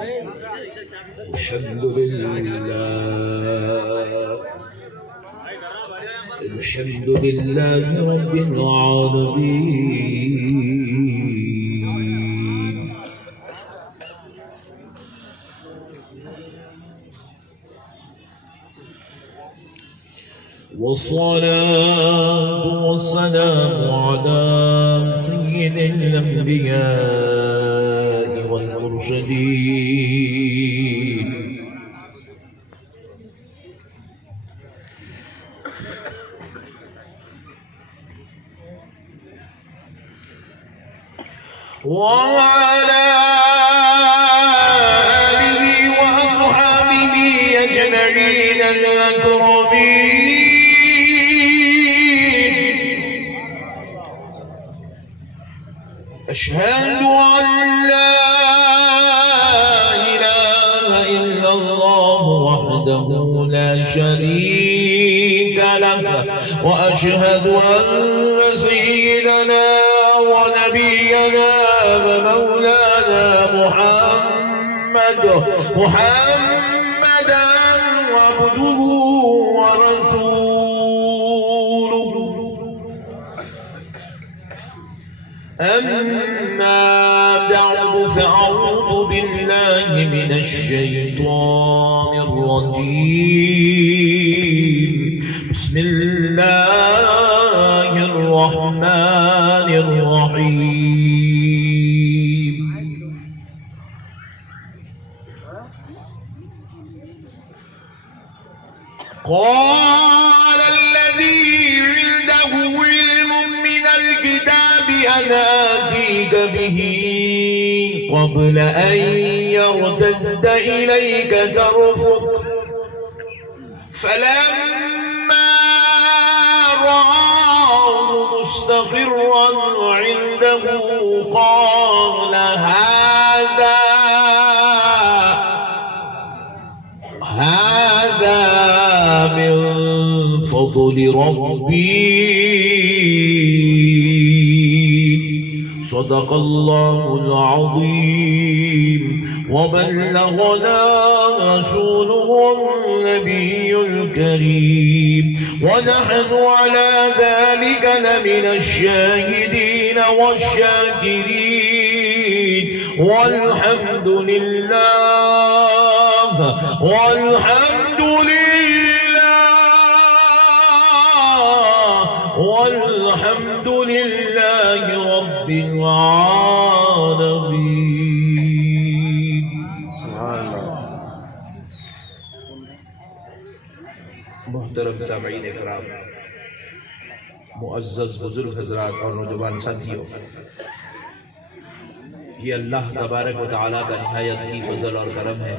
الحمد لله رب العالمين. والصلاة والسلام على سيد الأنبياء والمرسلين وعلى آله وأصحابه أجمعين الأكرمين. أشهد أن لا إله إلا الله وحده لا شريك له، وأشهد أن سيدنا ونبينا ومولانا محمدا عبده ورسوله. أما بعد فأعوذ بالله من الشيطان الرجيم. بسم الله الرحمن الرحيم. قال الذي عنده علم من الكتاب أنا آتيك به قبل أن يرتد إليك طرفك. فلما رآه مستقرا عنده قال هذا من فضل ربي. صدق الله العظيم وبلغنا رسوله النبي الكريم، ونحن على ذلك لمن الشاهدين والشاكرين. والحمد لله والحمد لله رب العالمين. محترم سامعین اکرام، معزز بزرگ حضرات اور نوجوان ساتھیوں، یہ اللہ تبارک و تعالیٰ کا نہایت ہی فضل اور کرم ہے،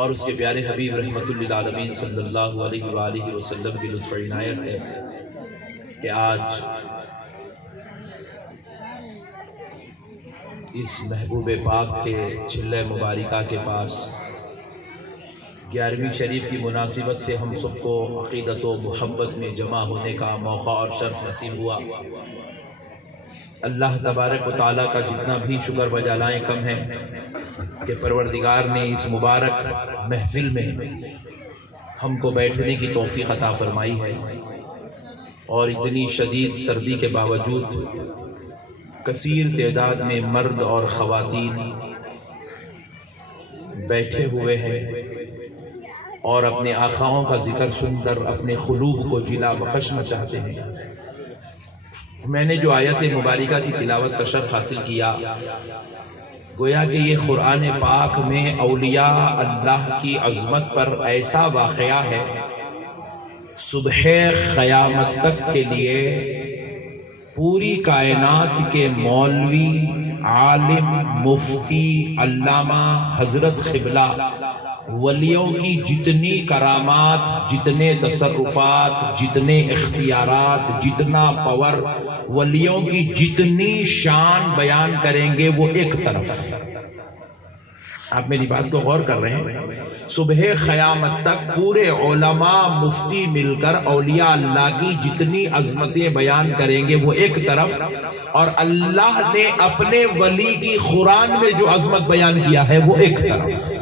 اور اس کے پیارے حبیب رحمت للعالمین صلی اللہ علیہ وآلہ وسلم کی لطف عنایت ہے کہ آج اس محبوب پاک کے چلہ مبارکہ کے پاس 11ویں شریف کی مناسبت سے ہم سب کو عقیدت و محبت میں جمع ہونے کا موقع اور شرف نصیب ہوا۔ اللہ تبارک و تعالیٰ کا جتنا بھی شکر بجا لائیں کم ہے کہ پروردگار نے اس مبارک محفل میں ہم کو بیٹھنے کی توفیق عطا فرمائی ہے، اور اتنی شدید سردی کے باوجود کثیر تعداد میں مرد اور خواتین بیٹھے ہوئے ہیں اور اپنے آقاؤں کا ذکر سن کر اپنے قلوب کو جلا بخشنا چاہتے ہیں۔ میں نے جو آیت مبارکہ کی تلاوت کا شرف حاصل کیا، گویا کہ یہ قرآن پاک میں اولیاء اللہ کی عظمت پر ایسا واقعہ ہے صبح قیامت تک کے لیے پوری کائنات کے مولوی، عالم، مفتی، علامہ، حضرت قبلہ، ولیوں کی جتنی کرامات، جتنے تصرفات، جتنے اختیارات، جتنا پاور، ولیوں کی جتنی شان بیان کریں گے وہ ایک طرف، آپ میری بات کو غور کر رہے ہیں؟ صبح قیامت تک پورے علماء مفتی مل کر اولیاء اللہ کی جتنی عظمتیں بیان کریں گے وہ ایک طرف، اور اللہ نے اپنے ولی کی قرآن میں جو عظمت بیان کیا ہے وہ ایک طرف۔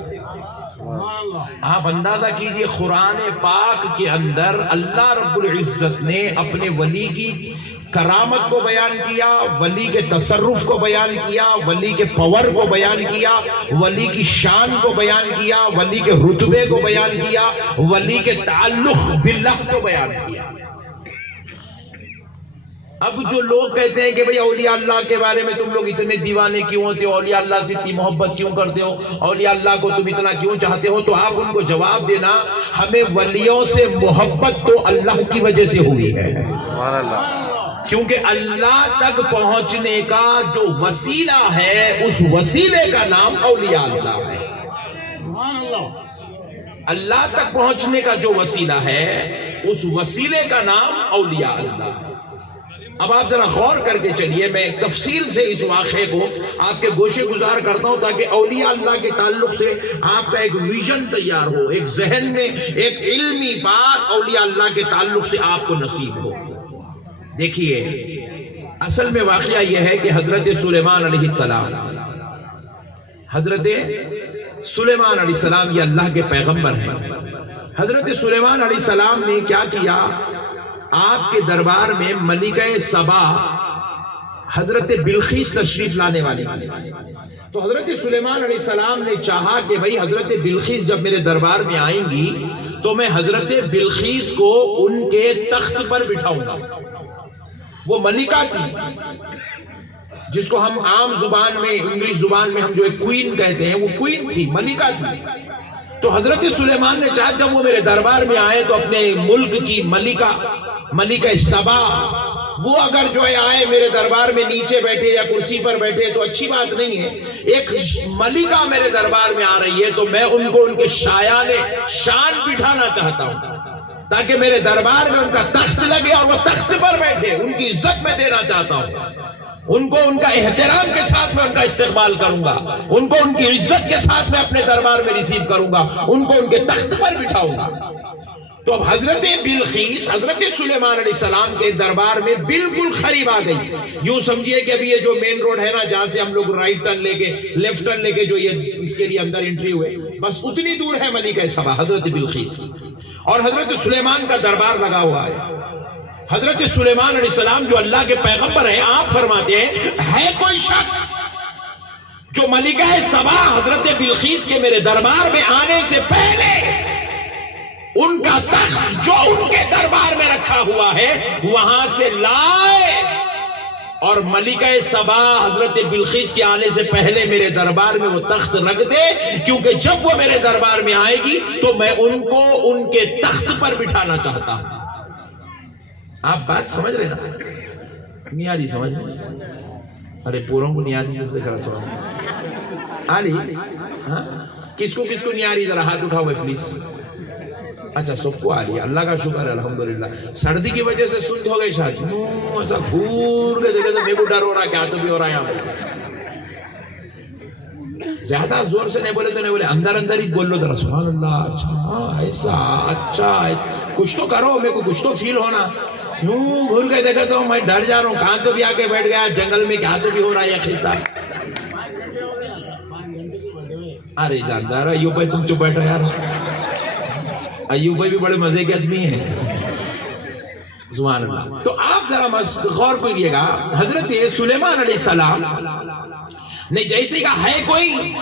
آپ اندازہ کیجئے قرآن پاک کے اندر اللہ رب العزت نے اپنے ولی کی کرامت کو بیان کیا، ولی کے تصرف کو بیان کیا، ولی کے پاور کو بیان کیا، ولی کی شان کو بیان کیا، ولی کے رتبے کو بیان کیا، ولی کے تعلق باللہ کو بیان کیا۔ اب جو لوگ کہتے ہیں کہ بھئی اولیاء اللہ کے بارے میں تم لوگ اتنے دیوانے کیوں ہوتے ہو، اولیاء اللہ سے اتنی محبت کیوں کرتے ہو، اولیاء اللہ کو تم اتنا کیوں چاہتے ہو، تو آپ ان کو جواب دینا، ہمیں ولیوں سے محبت تو اللہ کی وجہ سے ہوئی ہے، کیونکہ اللہ تک پہنچنے کا جو وسیلہ ہے اس وسیلے کا نام اولیاء اللہ ہے۔ اللہ تک پہنچنے کا جو وسیلہ ہے اس وسیلے کا نام اولیاء اللہ ہے۔ اب آپ ذرا غور کر کے چلیے، میں تفصیل سے اس واقعے کو آپ کے گوشے گزار کرتا ہوں تاکہ اولیاء اللہ کے تعلق سے آپ کا ایک ویژن تیار ہو، ایک ذہن میں ایک علمی بات اولیاء اللہ کے تعلق سے آپ کو نصیب ہو۔ دیکھیے، اصل میں واقعہ یہ ہے کہ حضرت سلیمان علیہ السلام، حضرت سلیمان علیہ السلام یہ اللہ کے پیغمبر ہیں۔ حضرت سلیمان علیہ السلام نے کیا کیا؟ آپ کے دربار میں ملکہ سبا حضرت بلقیس تشریف لانے والی تھی، تو حضرت سلیمان علیہ السلام نے چاہا کہ بھئی حضرت بلقیس جب میرے دربار میں آئیں گی تو میں حضرت بلقیس کو ان کے تخت پر بٹھاؤں گا۔ وہ ملکہ تھی جس کو ہم عام زبان میں، انگلش زبان میں ہم جو ایک کوئین کہتے ہیں، وہ کوئین تھی، ملکہ تھی۔ تو حضرت سلیمان نے چاہا جب وہ میرے دربار میں آئے تو اپنے ملک کی ملکہ سبا، وہ اگر جو ہے آئے میرے دربار میں نیچے بیٹھے یا کرسی پر بیٹھے تو اچھی بات نہیں ہے، ایک ملکہ میرے دربار میں آ رہی ہے تو میں ان کو ان کے شایان شان بٹھانا چاہتا ہوں تاکہ میرے دربار میں ان کا تخت لگے اور وہ تخت پر بیٹھے، ان کی عزت میں دینا چاہتا ہوں، ان کو ان کا احترام کے ساتھ میں ان کا استقبال کروں گا، ان کو ان کی عزت کے ساتھ میں اپنے دربار میں ریسیو کروں گا، ان کو ان کے تخت پر بٹھاؤں گا۔ تو اب حضرت بلقیس حضرت سلیمان علیہ السلام کے دربار میں بالکل قریب آ گئی۔ یوں سمجھیے کہ ابھی یہ جو مین روڈ ہے نا جہاں سے ہم لوگ رائٹ ٹرن لے کے لیفٹ ٹرن لے کے جو یہ اس کے لیے اندر انٹری ہوئے، بس اتنی دور ہے ملکہ سبا حضرت بلقیس، اور حضرت سلیمان کا دربار لگا ہوا ہے۔ حضرت سلیمان علیہ السلام جو اللہ کے پیغمبر ہیں، آپ فرماتے ہیں ہے کوئی شخص جو ملکہ سبا حضرت بلقیس کے میرے دربار میں آنے سے پہلے ان کا تخت جو ان کے دربار میں رکھا ہوا ہے وہاں سے لائے اور ملکہ سبا حضرت بلقیس کے آنے سے پہلے میرے دربار میں وہ تخت رکھ دے، کیونکہ جب وہ میرے دربار میں آئے گی تو میں ان کو ان کے تخت پر بٹھانا چاہتا ہوں۔ آپ بات سمجھ رہے نا؟ نیاری سمجھ رہے؟ ارے پوروں کو نیاری جیسے کرا چھوڑا آلی، کس کو نیاری ذرا ہاتھ اٹھاؤ ہے پلیز۔ اچھا سب کو آ رہی ہے، اللہ کا شکر ہے الحمدللہ۔ سردی کی وجہ سے سند ہو گئی شاید، ایسا گھور کے دیکھے تو میرے کو ڈر ہو رہا ہے کیا تو بھی ہو رہا ہے یہاں پر۔ زیادہ زور سے نہیں بولے تو نہیں بولے، اندر اندر ہی بول لو ذرا سبحان اللہ، اچھا ایسا، اچھا کچھ تو کرو، میرے کو کچھ تو فیل ہونا۔ یوں گھور کے دیکھے تو میں ڈر جا رہا ہوں، کہاں تو بھی آ کے بیٹھ گیا جنگل میں، کیا تو بھی ہو رہا ہے یہ قصہ۔ ارے جاندار ایوب بھائی تم چپ بیٹھو یار، ایوب بھائی بھی بڑے مزے کے آدمی ہیں، سبحان اللہ۔ تو آپ ذرا غور کریے گا، حضرت سلیمان علیہ السلام نے جیسے کہا ہے کوئی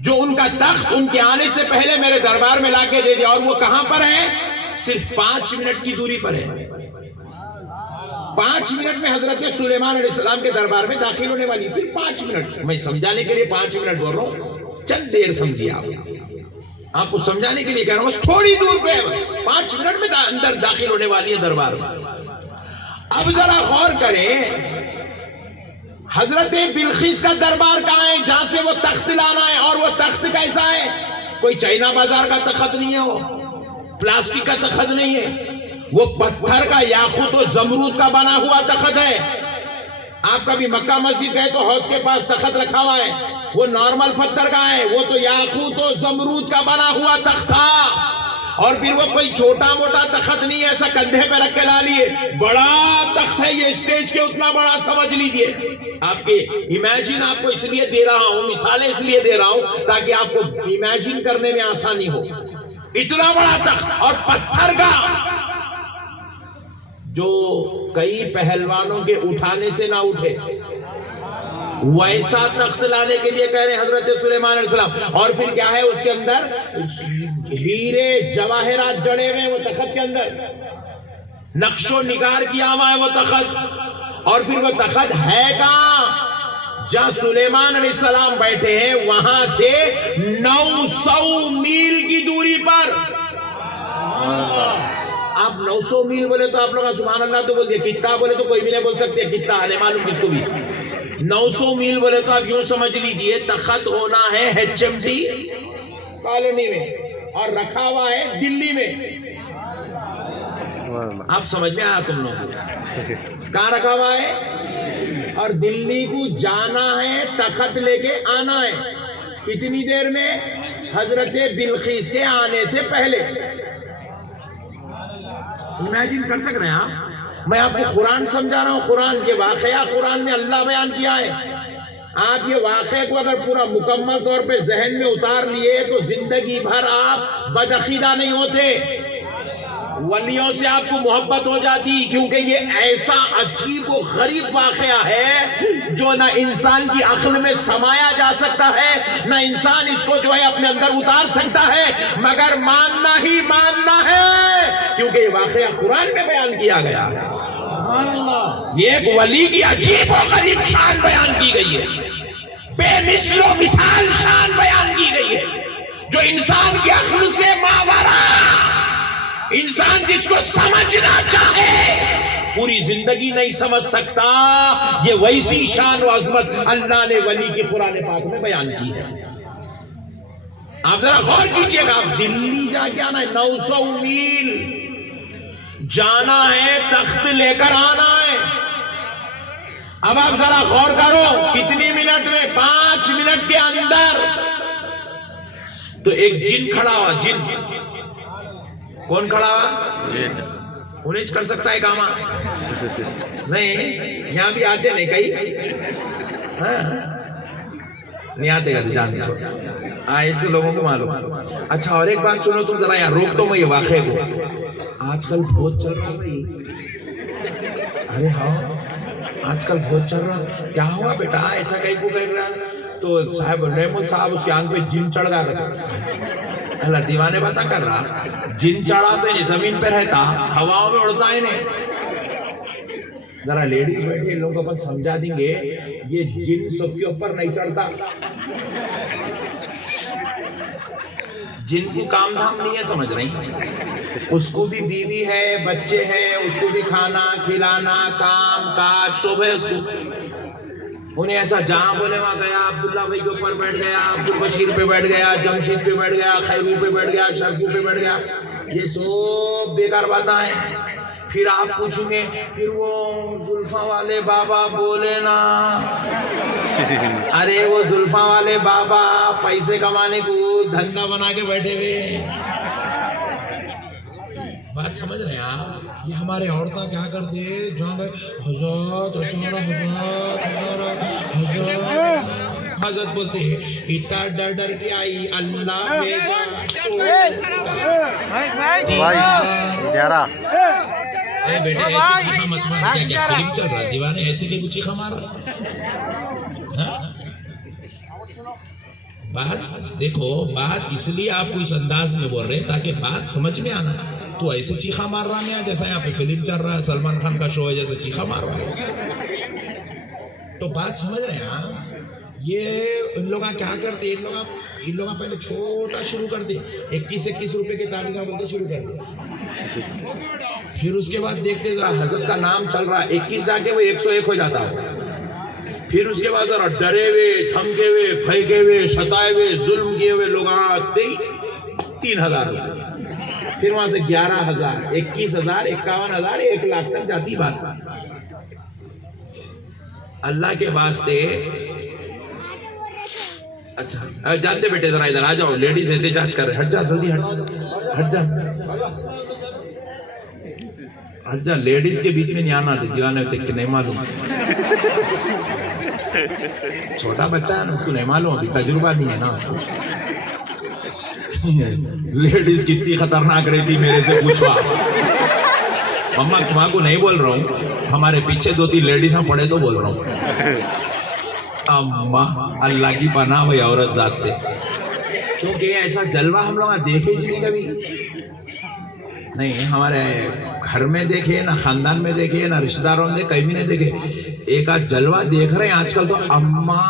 جو ان کا تخت ان کے آنے سے پہلے میرے دربار میں لا کے دے دیا، اور وہ کہاں پر ہے؟ صرف 5 منٹ کی دوری پر ہے۔ 5 منٹ میں حضرت سلیمان علیہ السلام کے دربار میں داخل ہونے والی، صرف 5 منٹ۔ میں سمجھانے کے لیے 5 منٹ بول رہا ہوں، چند دیر سمجھیے آپ کو سمجھانے کے لیے کہہ رہا ہوں، بس تھوڑی دور پہ ہے، بس 5 منٹ میں اندر داخل ہونے والی ہے دربار میں۔ اب ذرا غور کریں، حضرت بلقیس کا دربار کہاں ہے جہاں سے وہ تخت لانا ہے، اور وہ تخت کیسا ہے؟ کوئی چائنا بازار کا تخت نہیں ہے، وہ پلاسٹک کا تخت نہیں ہے، وہ پتھر کا یاقوت و زمرود کا بنا ہوا تخت ہے۔ آپ کبھی مکہ مسجد گئے تو حوض کے پاس تخت رکھا ہوا ہے، وہ نارمل پتھر کا ہے، وہ تو یاقوت و زمرود کا بنا ہوا تخت تھا، اور پھر وہ کوئی چھوٹا موٹا تخت نہیں، ایسا کندھے پہ رکھ کے لا لیے، بڑا تخت ہے یہ، اسٹیج کے اتنا بڑا سمجھ لیجئے آپ کے۔ امیجن آپ کو اس لیے دے رہا ہوں، مثالیں اس لیے دے رہا ہوں تاکہ آپ کو امیجن کرنے میں آسانی ہو، اتنا بڑا تخت اور پتھر کا، جو کئی پہلوانوں کے اٹھانے سے نہ اٹھے، ویسا تخت لانے کے لیے کہہ رہے ہیں حضرت سلیمان علیہ السلام۔ اور پھر کیا ہے اس کے اندر؟ ہیرے جواہرات جڑے ہوئے وہ تخت کے اندر، نقش و نگار کیا ہوا ہے وہ تخت، اور پھر وہ تخت ہے کہاں؟ جہاں سلیمان علیہ السلام بیٹھے ہیں وہاں سے 900 میل کی دوری پر۔ آپ 900 میل بولے تو آپ لوگ سبحان اللہ تو بول دیا، کتنا بولے تو کوئی بھی نہیں بول سکتے، کتنا آنے معلوم کس کو بھی۔ 900 میل بولے تو آپ یوں سمجھ لیجئے تخت ہونا ہے HMT کالونی میں، اور رکھا ہوا ہے دلی میں۔ آپ سمجھ میں آیا تم لوگ؟ کہاں رکھا ہوا ہے؟ اور دلی کو جانا ہے، تخت لے کے آنا ہے، کتنی دیر میں؟ حضرت بلقیس کے آنے سے پہلے۔ امیجن کر سک رہے ہیں آپ؟ میں آپ کو قرآن سمجھا رہا ہوں، قرآن کے واقعہ قرآن میں اللہ بیان کیا ہے۔ آپ یہ واقعے کو اگر پورا مکمل طور پہ ذہن میں اتار لیے تو زندگی بھر آپ بدعقیدہ نہیں ہوتے، ولیوں سے آپ کو محبت ہو جاتی، کیونکہ یہ ایسا عجیب و غریب واقعہ ہے جو نہ انسان کی عقل میں سمایا جا سکتا ہے، نہ انسان اس کو جو ہے اپنے اندر اتار سکتا ہے، مگر ماننا ہی ماننا ہے، کیونکہ یہ واقعہ قرآن میں بیان کیا گیا ہے۔ یہ ایک ولی کی عجیب و غریب شان بیان کی گئی ہے، بے مثل و مثال شان بیان کی گئی ہے، جو انسان کی عقل سے ماورا، انسان جس کو سمجھنا چاہے پوری زندگی نہیں سمجھ سکتا۔ یہ ویسی شان و عظمت اللہ نے ولی کی قرآن پاک میں بیان کی ہے۔ آپ ذرا غور کیجئے گا، آپ دلی جا کے آنا ہے، 900 میل جانا ہے، تخت لے کر آنا ہے۔ اب آپ ذرا غور کرو، کتنی منٹ میں؟ 5 منٹ کے اندر تو ایک جن کھڑا ہوا، جن کون کھڑا ہوا؟ انہیں کر سکتا ہے کاما؟ نہیں، یہاں بھی آتے نہیں کئی، نہیں آتے گا جان چھوڑ، آئے تو لوگوں کو معلوم۔ اچھا اور ایک بات سنو تم ذرا، یہاں روک تو میں یہ واقعے کو، آج کل بہت چل رہا بھائی، ارے ہاں آج کل بہت چل رہا، کیا ہوا بیٹا ایسا کہیں کو کہہ رہا؟ تو صاحب رحمت صاحب اس کی آنکھ پہ جن چڑھ گیا تھا، اللہ دیوانے باتاں کر رہا، جن چڑھا تو نہیں زمین پہ رہتا، ہواوں میں اڑتا ہے نہیں۔ ذرا لیڈیز بیٹھے ان لوگوں کو اپن سمجھا دیں گے، یہ جن سب کے اوپر نہیں چڑھتا، جن کو کام دھام نہیں ہے، سمجھ رہی؟ اس کو بھی بیوی ہے، بچے ہیں، اس کو بھی کھانا کھلانا، کام کاج سب ہے اس کو۔ انہیں ایسا جہاں بولے وہاں گیا، عبداللہ بھائی کے اوپر بیٹھ گیا، عبدالبشیر پہ بیٹھ گیا، جمشید پہ بیٹھ گیا، خیرو پہ بیٹھ گیا، شرفو پہ بیٹھ گیا، یہ سب بیکار باتیں ہیں۔ پھر آپ پوچھیں گے، پھر وہ زلفاں والے بابا بولے نا، ارے وہ زلفاں والے بابا پیسے کمانے کو دھندا بنا کے بیٹھے ہوئے، بات سمجھ رہے ہیں آپ؟ یہ ہمارے عورتیں کیا کرتے ہیں، جہاں گئے حضرت حضرت بولتے ہیں، اتنا ڈر ڈر کے آئی اللہ بیٹے ایسی مت مار، کیا فلم چل رہا دیوانے ایسے کے کچھ چیخا مار رہا۔ بات دیکھو، بات اس لیے آپ کو اس انداز میں بول رہے تاکہ بات سمجھ میں آنا۔ تو ایسے چیخا مار رہا ہے جیسا یہاں پہ فلم چل رہا ہے، سلمان خان کا شو ہے، جیسے چیخا مار رہا ہے۔ تو بات سمجھ رہے ہیں آپ؟ یہ ان لوگ کیا کرتے، ان لوگ پہلے چھوٹا شروع کرتے، 21 روپے کے تعویذ بولتے شروع کرتے، پھر اس کے بعد دیکھتے ذرا حضرت کا نام چل رہا ہے، 21 جا کے وہ 101 ہو جاتا ہو، پھر اس کے بعد ذرا ڈرے ہوئے، تھمکے ہوئے، پھینکے ہوئے، ستائے ہوئے، ظلم کیے ہوئے لوگ آتے ہی 3000، پھر وہاں سے 11,000، 21,000، 51,000، 1 لاکھ تک جاتی بات۔ اللہ کے واسطے اچھا جانتے بیٹے ذرا ادھر آ جاؤ، لیڈیز احتجاج کر رہے، ہٹ جا جلدی، ہٹ جا، لیڈیز کے بیچ میں نہیں آنا دے، دیوانے دیکھ کے نہیں معلوم، چھوٹا بچہ ہے نا، اس کو نہیں معلوم، ابھی تجربہ نہیں ہے نا اس کو۔ لیڈیز کتنی خطرناک رہتی میرے سے پوچھوا، مما تمہاں کو نہیں بول رہا ہوں، ہمارے پیچھے 2-3 لیڈیز ہم پڑے تو بول رہا ہوں۔ اما اللہ کی پناہ ہوئی عورت ذات سے، کیونکہ ایسا جلوہ ہم لوگ دیکھے ہی نہیں کبھی، نہیں ہمارے گھر میں دیکھے، نہ خاندان میں دیکھے، نہ رشتہ داروں میں کہیں بھی نہیں دیکھے۔ ایک آج جلوہ دیکھ رہے ہیں آج کل تو، اما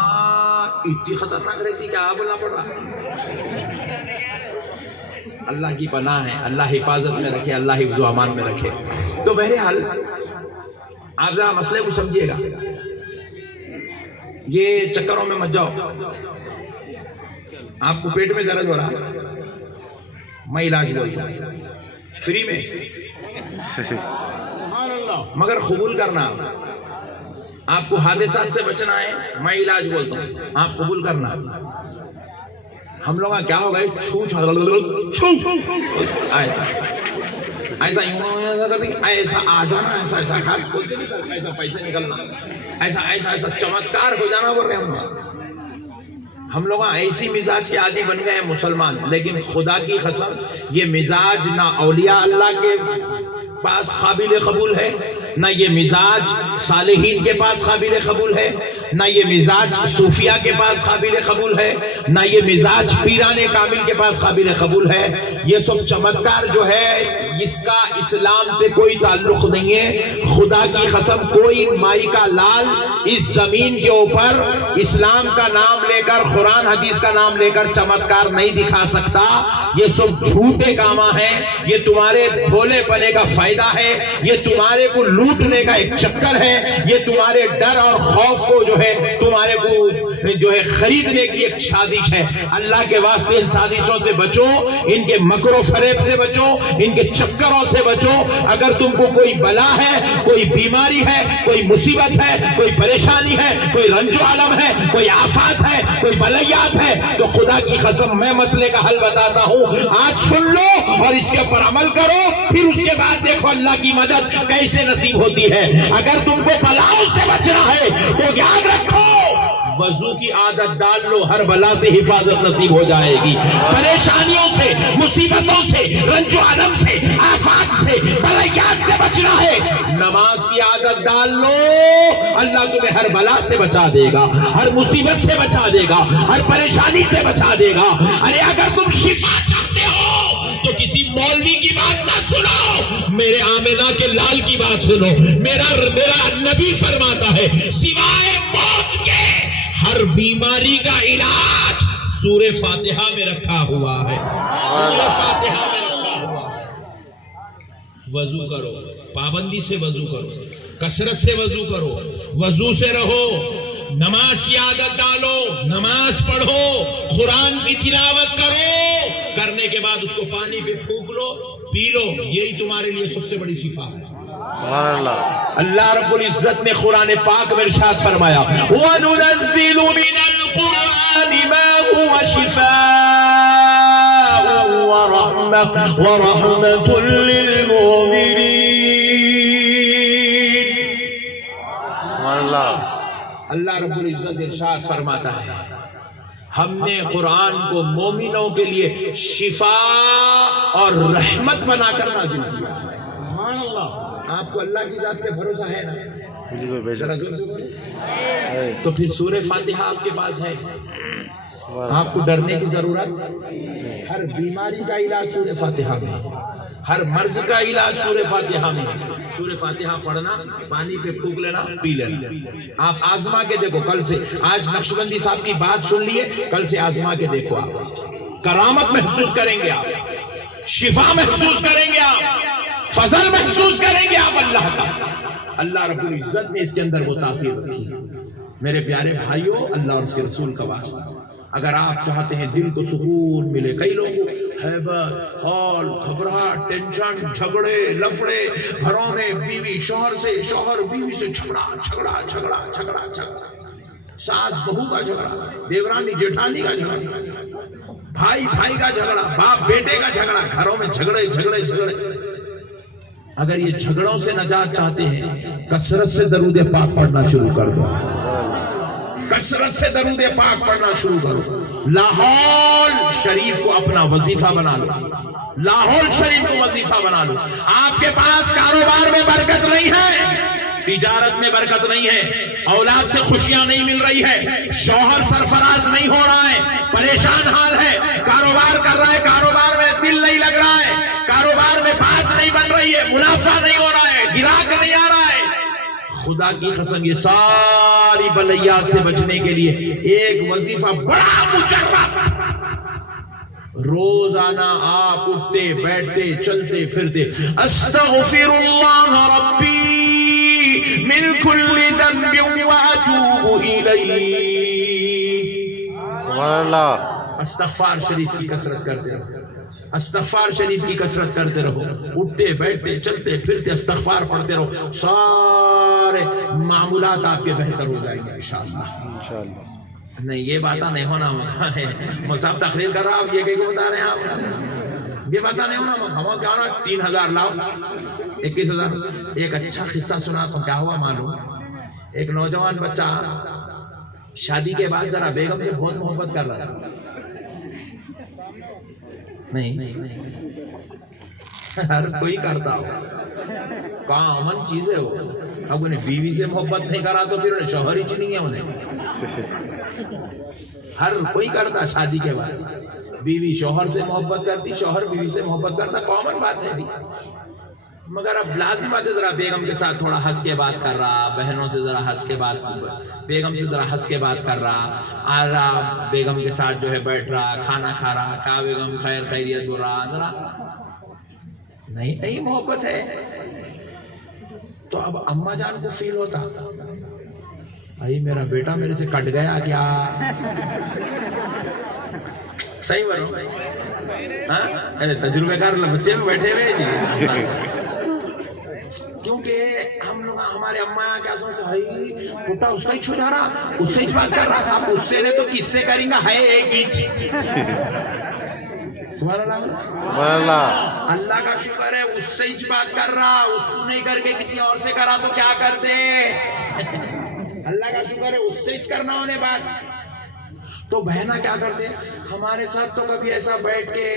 اتنی خطرناک رہتی کیا بولنا پڑ رہا۔ اللہ کی پناہ ہے، اللہ حفاظت میں رکھے، اللہ حفظ و امان میں رکھے۔ تو بہرحال آپ ذرا مسئلے کو سمجھیے گا، یہ چکروں میں مت جاؤ۔ آپ کو پیٹ میں درد ہو رہا، میں علاج بولتا ہوں فری میں، مگر قبول کرنا۔ آپ کو حادثات سے بچنا ہے، میں علاج بولتا ہوں، آپ قبول کرنا۔ ہم لوگ کیا ہو گئے، ایسا آ جانا، ایسا ایسا پیسے نکلنا، ایسا چمتکار ہو جانا بول رہے ہم لوگ ایسی مزاج کے عادی بن گئے ہیں مسلمان۔ لیکن خدا کی قسم یہ مزاج نہ اولیاء اللہ کے پاس قابل قبول ہے، نہ یہ مزاج صالحین کے پاس قابل قبول ہے، نہ یہ مزاج صوفیاء کے پاس قابل قبول ہے، نہ یہ مزاج پیران کامل کے پاس قابل قبول ہے۔ یہ سب چمتکار جو ہے اس کا اسلام سے کوئی تعلق نہیں ہے۔ خدا کی قسم کوئی مائی کا لال اس زمین کے اوپر اسلام کا نام لے کر، قرآن حدیث کا نام لے کر چمتکار نہیں دکھا سکتا۔ یہ سب جھوٹے کاماں ہیں، یہ تمہارے بھولے پنے کا فائدہ ہے، یہ تمہارے کو لوٹنے کا ایک چکر ہے، یہ تمہارے ڈر اور خوف کو جو ہے تمہارے کو جو ہے خریدنے کی ایک سازش ہے۔ اللہ کے واسطے ان سازشوں سے بچو، ان کے مکر و فریب سے بچو، ان کے چکروں سے بچو۔ اگر تم کو کوئی بلا ہے، کوئی بیماری ہے، کوئی مصیبت ہے، کوئی پریشانی ہے، کوئی رنج و علم ہے، کوئی آفات ہے، کوئی بلیات ہے، تو خدا کی قسم میں مسئلے کا حل بتاتا ہوں، آج سن لو اور اس کے اوپر عمل کرو، پھر اس کے بعد دیکھو اللہ کی مدد کیسے نصیب ہوتی ہے۔ اگر تم کو بلاؤں سے بچنا ہے تو یاد رکھو، وضو کی عادت ڈال لو، ہر بلا سے حفاظت نصیب ہو جائے گی۔ پریشانیوں سے، مصیبتوں سے، رنج و علم سے، آفات سے، بلیات سے بچنا ہے، نماز کی عادت ڈال لو، اللہ تمہیں ہر بلا سے بچا دے گا، ہر مصیبت سے بچا دے گا، ہر پریشانی سے بچا دے گا۔ ارے اگر تم شفا چاہتے ہو تو کسی مولوی کی بات نہ سنو، میرے آمنہ کے لال کی بات سنو۔ میرا نبی فرماتا ہے سوائے موت کے ہر بیماری کا علاج سورہ فاتحہ میں رکھا ہوا ہے، سورہ فاتحہ میں رکھا ہوا ہے۔ وضو کرو، پابندی سے وضو کرو، کثرت سے وضو کرو، وضو سے رہو، نماز کی عادت ڈالو، نماز پڑھو، قرآن کی تلاوت کرو، کرنے کے بعد اس کو پانی پہ پھونک لو، پی لو، یہی تمہارے لیے سب سے بڑی شفا ہے۔ سبحان اللہ۔ اللہ رب العزت نے قرآن پاک میں ارشاد فرمایا وَنُنَزِّلُ مِنَ الْقُرْآنِ مَا هُوَ شِفَاءٌ وَرَحْمَةٌ لِّلْمُؤْمِنِينَ۔ سبحان اللہ۔ اللہ رب العزت ارشاد فرماتا ہے ہم نے قرآن کو مومنوں کے لیے شفا اور رحمت بنا کر نازل کیا۔ سبحان اللہ۔ آپ کو اللہ کی ذات پہ بھروسہ ہے نا؟ تو پھر سورہ فاتحہ آپ کے پاس ہے، آپ کو ڈرنے کی ضرورت۔ ہر بیماری کا علاج سورہ فاتحہ میں، ہر مرض کا علاج سورہ فاتحہ میں۔ سورہ فاتحہ پڑھنا، پانی پہ پھونک لینا، پی لینا۔ آپ آزما کے دیکھو، کل سے آج نقشبندی صاحب کی بات سن لیے، کل سے آزما کے دیکھو، آپ کرامت محسوس کریں گے، آپ شفا محسوس کریں گے، آپ فضل محسوس کریں گے آپ اللہ کا۔ اللہ رب العزت نے اس کے اندر وہ تاثیر رکھی ہے۔ میرے پیارے بھائیوں، اللہ اور اس کے رسول کا واسطہ، اگر آپ چاہتے ہیں دل کو سکون ملے، کئی لوگوں ہیبت، ہال، گھبراہٹ، ٹینشن، جھگڑے، لفڑے، گھروں میں بیوی شوہر سے، شوہر بیوی سے جھگڑا جھگڑا جھگڑا جھگڑا جھگڑا، ساس بہو کا جھگڑا، دیورانی جیٹھانی کا جھگڑا، بھائی بھائی کا جھگڑا، باپ بیٹے کا جھگڑا، گھروں میں جھگڑے جھگڑے جھگڑے۔ اگر یہ جھگڑوں سے نجات چاہتے ہیں، کثرت سے درود پاک پڑھنا شروع کر دو، کثرت سے درود پاک پڑھنا شروع کرو۔ لاہور شریف کو اپنا وظیفہ بنا لو، لاہور شریف کو وظیفہ بنا لو۔ آپ کے پاس کاروبار میں برکت نہیں ہے، تجارت میں برکت نہیں ہے، اولاد سے خوشیاں نہیں مل رہی ہے، شوہر سرفراز نہیں ہو رہا ہے، پریشان حال ہے، کاروبار کر رہا ہے، کاروبار میں دل نہیں لگ رہا ہے، کاروبار میں بات نہیں بن رہی ہے، منافع نہیں ہو رہا ہے، گراہک نہیں آ رہا ہے، خدا کی قسم یہ ساری بلیات سے بچنے کے لیے ایک وظیفہ بڑا مجرب، روزانہ آپ اٹھتے بیٹھتے چلتے پھرتے استغفر اللہ ربی من کل ذنب واتوب الیہ، سبحان اللہ، استغفار شریف کی کثرت کرتے رہو، استغفار شریف کی کثرت کرتے رہو، اٹھتے بیٹھتے چلتے پھرتے استغفار پڑھتے رہو، سارے معمولات آپ کے بہتر ہو جائیں گے انشاءاللہ۔ نہیں یہ باتیں نہیں ہونا ہے، صاحب تقریر کر رہا آپ یہ کہ بتا رہے ہیں آپ، یہ باتیں نہیں ہونا، ہم کیا ہونا 3000 لاؤ 21,000۔ ایک اچھا قصہ سنا تو کیا ہوا معلوم، ایک نوجوان بچہ شادی کے بعد ذرا بیگم سے بہت محبت کر رہا تھا، نہیں ہر کوئی کرتا ہو، کامن چیز ہے وہ، اب انہیں بیوی سے محبت نہیں کرا تو پھر انہیں شوہر ہی نہیں ہے، انہیں ہر کوئی کرتا شادی کے بعد، بیوی شوہر سے محبت کرتی، شوہر بیوی سے محبت کرتا، کامن بات ہے بھی، مگر اب لازم بات ہے ذرا بیگم کے ساتھ تھوڑا ہنس کے بات کر رہا، بہنوں سے ذرا ہنس کے بات، بیگم سے ذرا ہنس کے بات کر رہا، آ رہا بیگم کے ساتھ جو ہے بیٹھ رہا، کھانا کھا رہا، کہا بیگم خیر خیریت بول رہا، ذرا نہیں محبت ہے۔ تو اب اماں جان کو فیل ہوتا بھائی میرا بیٹا میرے سے کٹ گیا کیا، صحیح بولو، تجربے کار بچے میں بیٹھے ہوئے جی، کیونکہ ہم لوگ ہمارے اماں کیا سوچتے بھائی پوٹا اس کا ہی چھو جا رہا، اس سے ہی بات کر رہا، اب اس سے نے تو کس سے کریں گا، ہے ایک ہی چیز، سبحان اللہ سبحان اللہ، اللہ کا شکر ہے اس سے ہی بات کر رہا، اس کو نہیں کر کے کسی اور سے کرا تو کیا کرتے، اللہ کا شکر ہے اس سے ہی کرنا انہیں بات۔ تو بہنا کیا کرتے ہمارے ساتھ، تو کبھی ایسا بیٹھ کے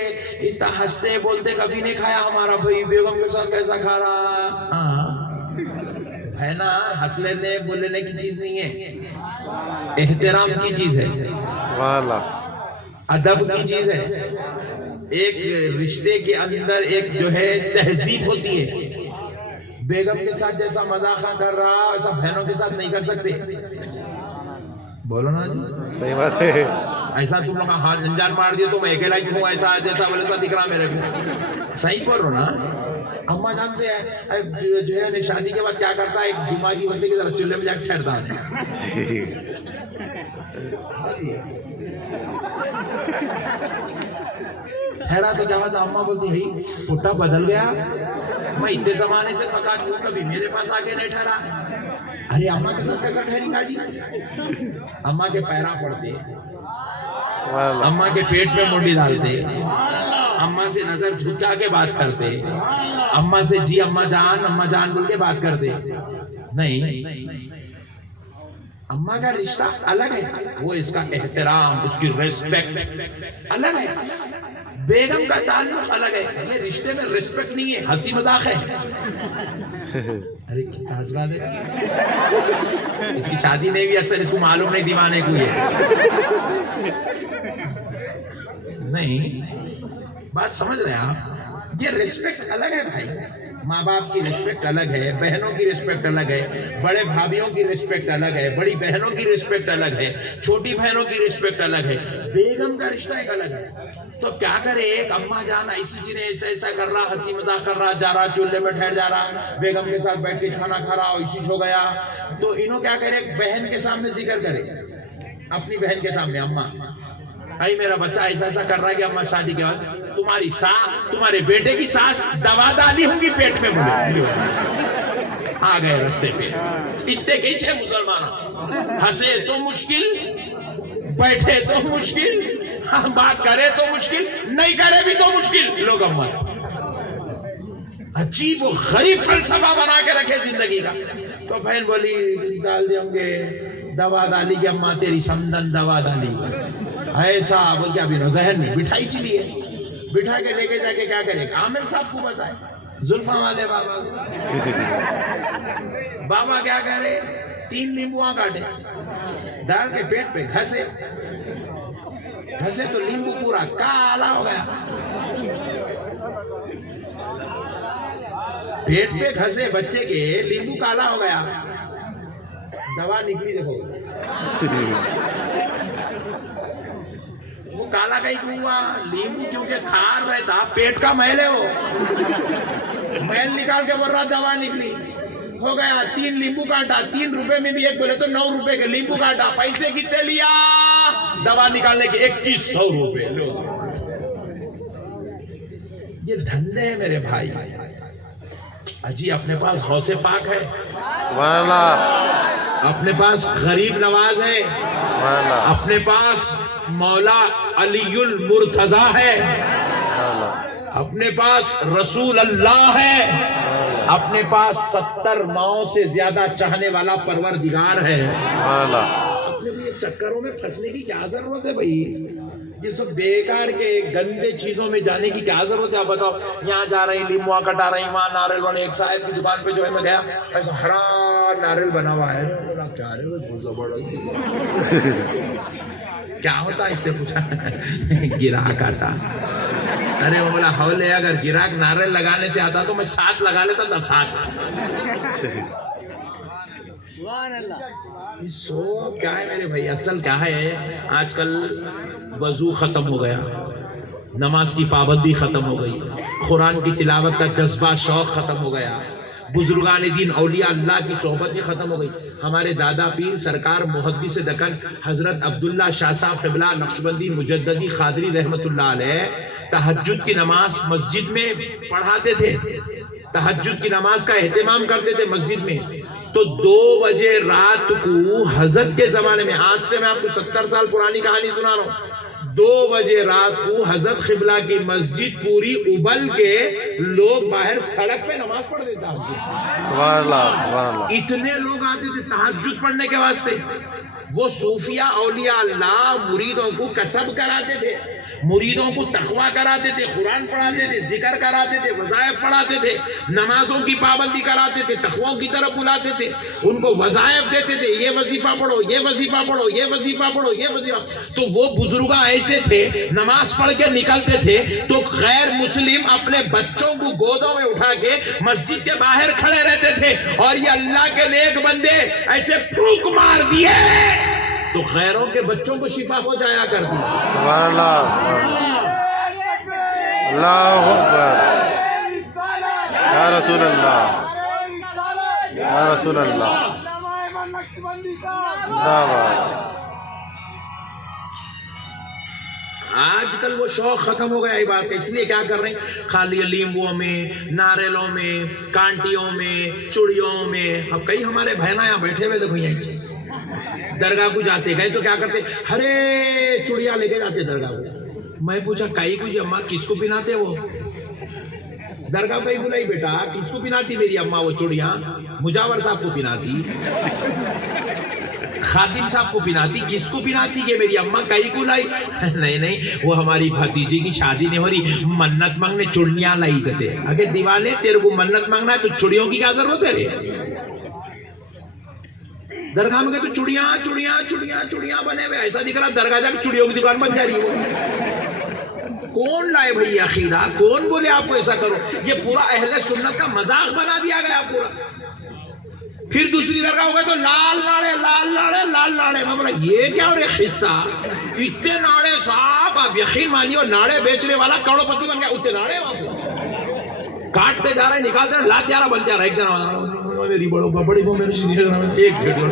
اتنا ہنستے بولتے کبھی نہیں کھایا ہمارا بھائی بیگم کے ساتھ کیسا کھا رہا، بہنا ہنس لینے بول لینے کی چیز نہیں ہے، احترام کی چیز ہے، سبحان اللہ، ادب کی چیز ہے، ایک رشتے کے اندر ایک جو ہے تہذیب ہوتی ہے، بیگم کے ساتھ جیسا مذاق کر رہا ایسا بہنوں کے ساتھ نہیں کر سکتے، بولو نا جی صحیح بات ہے، ایسا تم لوگ ہاتھ انجان مار دیا تو میں اکیلا ہی ہوں، ایسا جیسا ویسا دکھ رہا میرے کو، صحیح بول رہا نا۔ اماں جان سے جو ہے شادی کے بعد کیا کرتا ہے، ایک جمعہ کی بندے کی طرف چولہے میں جا کے ٹھہرتا ہے، ٹھہرا تو کیا ہوتا، اماں بولتی ہے پٹا بدل گیا، میں اتنے زمانے سے پکا کیوں کبھی میرے پاس آگے نہیں ٹھہرا، ارے اماں کے ساتھ کیسا ٹھہری گا جی، اماں کے پیرا پڑتے، اماں کے پیٹ میں منڈی ڈالتے، اماں سے نظر جھکا کے بات کرتے، اماں سے جی اماں جان بول کے بات کرتے، نہیں، اماں کا رشتہ الگ ہے، وہ اس کا احترام اس کی ریسپیکٹ الگ ہے، بیگم کا تعلق الگ ہے، یہ رشتے میں ریسپیکٹ نہیں ہے، ہنسی مذاق ہے، ارے کتنا ہنس رہا ہے، اس کی شادی نہیں بھی اثر اس کو معلوم نہیں دیوانے کو یہ نہیں، بات سمجھ رہے ہیں آپ، یہ ریسپیکٹ الگ ہے بھائی، ماں باپ کی ریسپیکٹ الگ ہے، بہنوں کی ریسپیکٹ الگ ہے، بڑے بھابھیوں کی ریسپیکٹ الگ ہے، بڑی بہنوں کی ریسپیکٹ الگ ہے، چھوٹی بہنوں کی ریسپیکٹ الگ ہے، بیگم کا رشتہ ایک الگ ہے، تو کیا کرے ایک اماں جان ایسی چیزیں ایسا کر رہا، ہنسی مذاق کر رہا، جا رہا چولہے میں ٹھہر جا رہا، بیگم کے ساتھ بیٹھ کے کھانا کھا رہا، اسی ہو گیا، تو انہوں کیا کرے بہن کے سامنے ذکر کرے، اپنی بہن کے سامنے اماں بھائی میرا بچہ ایسا ایسا کر رہا ہے کہ اماں شادی کے بعد تمہاری تمہارے بیٹے کی ساس دوا ڈالی ہوں گی پیٹ میں بولے آ گئے رستے پہ اتنے کھینچے مسلمان ہنسے تو مشکل بیٹھے تو مشکل بات کرے تو مشکل نہیں کرے بھی تو مشکل لوگ امت عجیب و غریب فلسفہ بنا کے رکھے زندگی کا تو بہن بولی ڈال دیں گے دوا ڈالی کہ اماں تیری سمدن دوا ڈالی ایسا بول کے ابھی ذہن میں بٹھائی چلی ہے بٹھا کے لے کے جا کے کیا کرے عامر صاحب کو بتائے زلفاں والے بابا کیا کرے 3 لیمبو کاٹے ڈال کے پیٹ پہ گھسے تو لیمبو پورا کالا ہو گیا پیٹ پہ گھسے بچے کے لیمبو کالا ہو گیا دوا نکلی دیکھو وہ کالا کہیں کیوں ہوا لیمبو کیونکہ کھار رہتا پیٹ کا محل ہے وہ محل نکال کے بول رہا دوا نکلی ہو گیا 3 لیمبو کاٹا 3 روپے میں بھی ایک بولے تو 9 روپے کے لیمبو کاٹا پیسے کتنے لیا دوا نکالنے کے 2100 روپے یہ دھندے ہیں میرے بھائی اجی اپنے پاس غوث پاک ہے سبحان اللہ اپنے پاس غریب نواز ہے سبحان اللہ اپنے پاس مولا علی المرتضی ہے سبحان اللہ اپنے پاس رسول اللہ ہے اپنے پاس 70 ماؤں سے زیادہ چاہنے والا پروردگار ہے سبحان اللہ اپنے لیے چکروں میں پھنسنے کی کیا ضرورت ہے بھائی یہ سب بیکار کے گندے چیزوں میں جانے کی کیا ضرورت ہے آپ بتاؤ یہاں جا رہے ہیں لیموا کٹا رہے ہیں وہاں ناریل بنے ایک صاحب کی دکان پہ جو ہے میں گیا ایسا ہرا ناریل بنا ہوا ہے بولا کیا کیا ہوتا اس سے پوچھا گراہک آتا ارے وہ بولا حولے اگر گراہک ناریل لگانے سے آتا تو میں 7 لگا لیتا تھا 7 سو کیا ہے میرے بھائی اصل کیا ہے آج کل وضو ختم ہو گیا نماز کی پابندی ختم ہو گئی قرآن کی تلاوت کا جذبہ شوق ختم ہو گیا بزرگان دین اولیاء اللہ کی صحبت ہی ختم ہو گئی ہمارے دادا پیر سرکار محدث دکن حضرت عبداللہ شاہ صاحب قبلہ نقشبندی مجددی قادری رحمت اللہ علیہ تہجد کی نماز مسجد میں پڑھاتے تھے تہجد کی نماز کا اہتمام کرتے تھے مسجد میں تو 2 بجے رات کو حضرت کے زمانے میں آج سے میں آپ کو 70 سال پرانی کہانی سنا رہا ہوں 2 بجے رات کو حضرت قبلہ کی مسجد پوری ابل کے لوگ باہر سڑک پہ نماز پڑھ دیتا سبحان اللہ سبحان اللہ اتنے لوگ آتے تھے تہجد پڑھنے کے واسطے وہ صوفیاء اولیاء اللہ مریدوں کو کسب کراتے تھے مریدوں کو تقویٰ کراتے تھے قرآن پڑھاتے تھے ذکر کراتے تھے وظائف پڑھاتے تھے نمازوں کی پابندی کراتے تھے تقویٰ کی طرف بلاتے تھے ان کو وظائف دیتے تھے یہ وظیفہ پڑھو یہ وظیفہ پڑھو یہ وظیفہ پڑھو یہ وظیفہ تو وہ بزرگاں ایسے تھے نماز پڑھ کے نکلتے تھے تو غیر مسلم اپنے بچوں کو گودوں میں اٹھا کے مسجد کے باہر کھڑے رہتے تھے اور یہ اللہ کے نیک بندے ایسے پھونک مار دیے تو غیروں کے بچوں کو شفا ہو جایا کرتی سبحان اللہ اللہ اکبر یا رسول اللہ یا رسول اللہ آج کل وہ شوق ختم ہو گیا یہ بات اس لیے کیا کر رہے ہیں خالی لیمبوں میں ناریلوں میں کانٹیوں میں چڑیوں میں اب کئی ہمارے بہنا یہاں بیٹھے ہوئے دیکھو یہیں درگاہ کو جاتے گئے تو کیا کرتے ہرے چڑیا لے کے جاتے درگاہ کو میں پوچھا کئی کچھ اماں کس کو پیناتے وہ درگاہ پہ ہی بولا بیٹا کس کو پیناتی میری اماں وہ چڑیا مجاور صاحب کو پیناتی خادم صاحب کو پیناتی کس کو پیناتی کہ میری اماں کئی کو لائی نہیں وہ ہماری بھتیجی کی شادی نہیں ہو رہی منت مانگنے چڑیاں لائی کہتے اگر دیوانے تیرے کو منت مانگنا ہے تو چڑیوں کی کیا ضرورت ہے رے درگاہ میں کہ تو چڑیاں چڑیاں چڑیاں چڑیاں بنے ہوئے ایسا دکھ رہا درگاہ جا کے چڑیوں کی دکان بن جا رہی ہے کون لائے بھائی عقیدہ کون بولے آپ کو ایسا کرو یہ پورا اہل سنت کا مذاق بنا دیا گیا پورا پھر دوسری درگاہ ہو گئے تو لال ناڑے لال ناڑے لال ناڑے میں بولا یہ کیا اور ایک قصہ اتنے ناڑے صاحب آپ یقین مانیے ناڑے بیچنے والا کروڑ پتی بن گیا اتنے ناڑے وہاں کاٹتے جا رہے نکالتے رہے لات جا رہا بن جا رہا ایک جنا میری بڑی بہو میری سیریل ایک ویڈیو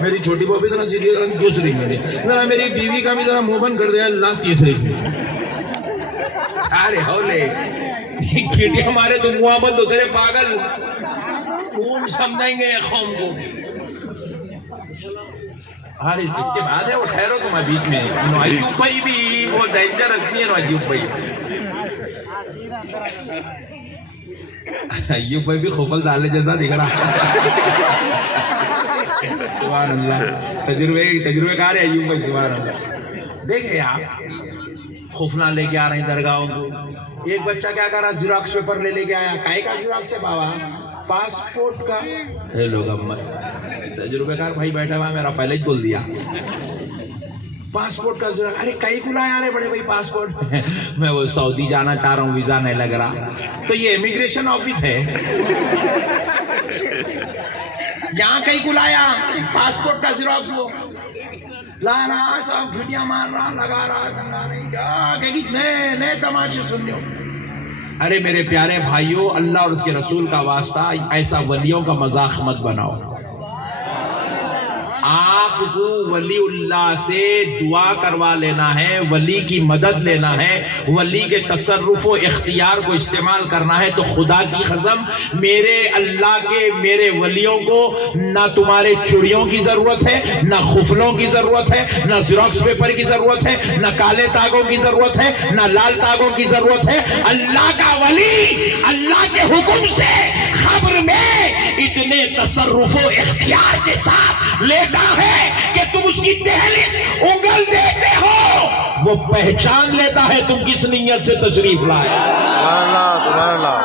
میری چھوٹی بہو بھی ذرا سیریل دوسری ویڈیو ذرا میری بیوی کا بھی ذرا منہ بند کر دیا اللہ تیسری ارے ہولے کیٹی ہمارے تو منہ بند ہوتے رہے پاگل کون سمجھائیں گے قوم کو ارے اس کے بعد ہے وہ ٹھہرو تم بیچ میں ایوب بھائی بھی وہ ڈینجر آدمی ہے ایوب بھائی ایوب بھائی بھی خوفل ڈالے جیسا دکھ رہا سبحان اللہ تجربے کار ہے ایوب بھائی سبحان اللہ دیکھیں آپ خوفنا لے کے آ رہے ہیں درگاہوں کو ایک بچہ کیا کر رہا زیراکس پیپر لے کے آیا کائے کا زیراکس ہے بابا پاسپورٹ کا اے لوگ امت تجربے کار بھائی بیٹھا ہوا میرا پہلے ہی بول دیا پاسپورٹ کا زیراکس ارے کئی کو لایا رہے بڑے بھائی پاسپورٹ میں وہ سعودی جانا چاہ رہا ہوں ویزا نہیں لگ رہا تو یہ امیگریشن آفس ہے یہاں کئی کو لایا پاسپورٹ کا زیراکس وہ لا رہا سب گھٹیاں مار رہا لگا رہا گنگا نہیں کہ نئے تماشے سن لو ارے میرے پیارے بھائیوں اللہ اور اس کے رسول کا واسطہ ایسا ولیوں کا مذاق مت بناؤ آپ کو ولی اللہ سے دعا کروا لینا ہے ولی کی مدد لینا ہے ولی کے تصرف و اختیار کو استعمال کرنا ہے تو خدا کی قسم میرے اللہ کے میرے ولیوں کو نہ تمہارے چڑیوں کی ضرورت ہے نہ خفلوں کی ضرورت ہے نہ زیراکس پیپر کی ضرورت ہے نہ کالے تاگوں کی ضرورت ہے نہ لال تاگوں کی ضرورت ہے اللہ کا ولی اللہ کے حکم سے خبر میں اتنے تصرف و اختیار کے ساتھ لیتا ہے کہ تم اس کی دہلیز انگل دیتے ہو وہ پہچان لیتا ہے تم کس نیت سے تشریف لائے سبحان اللہ سبحان اللہ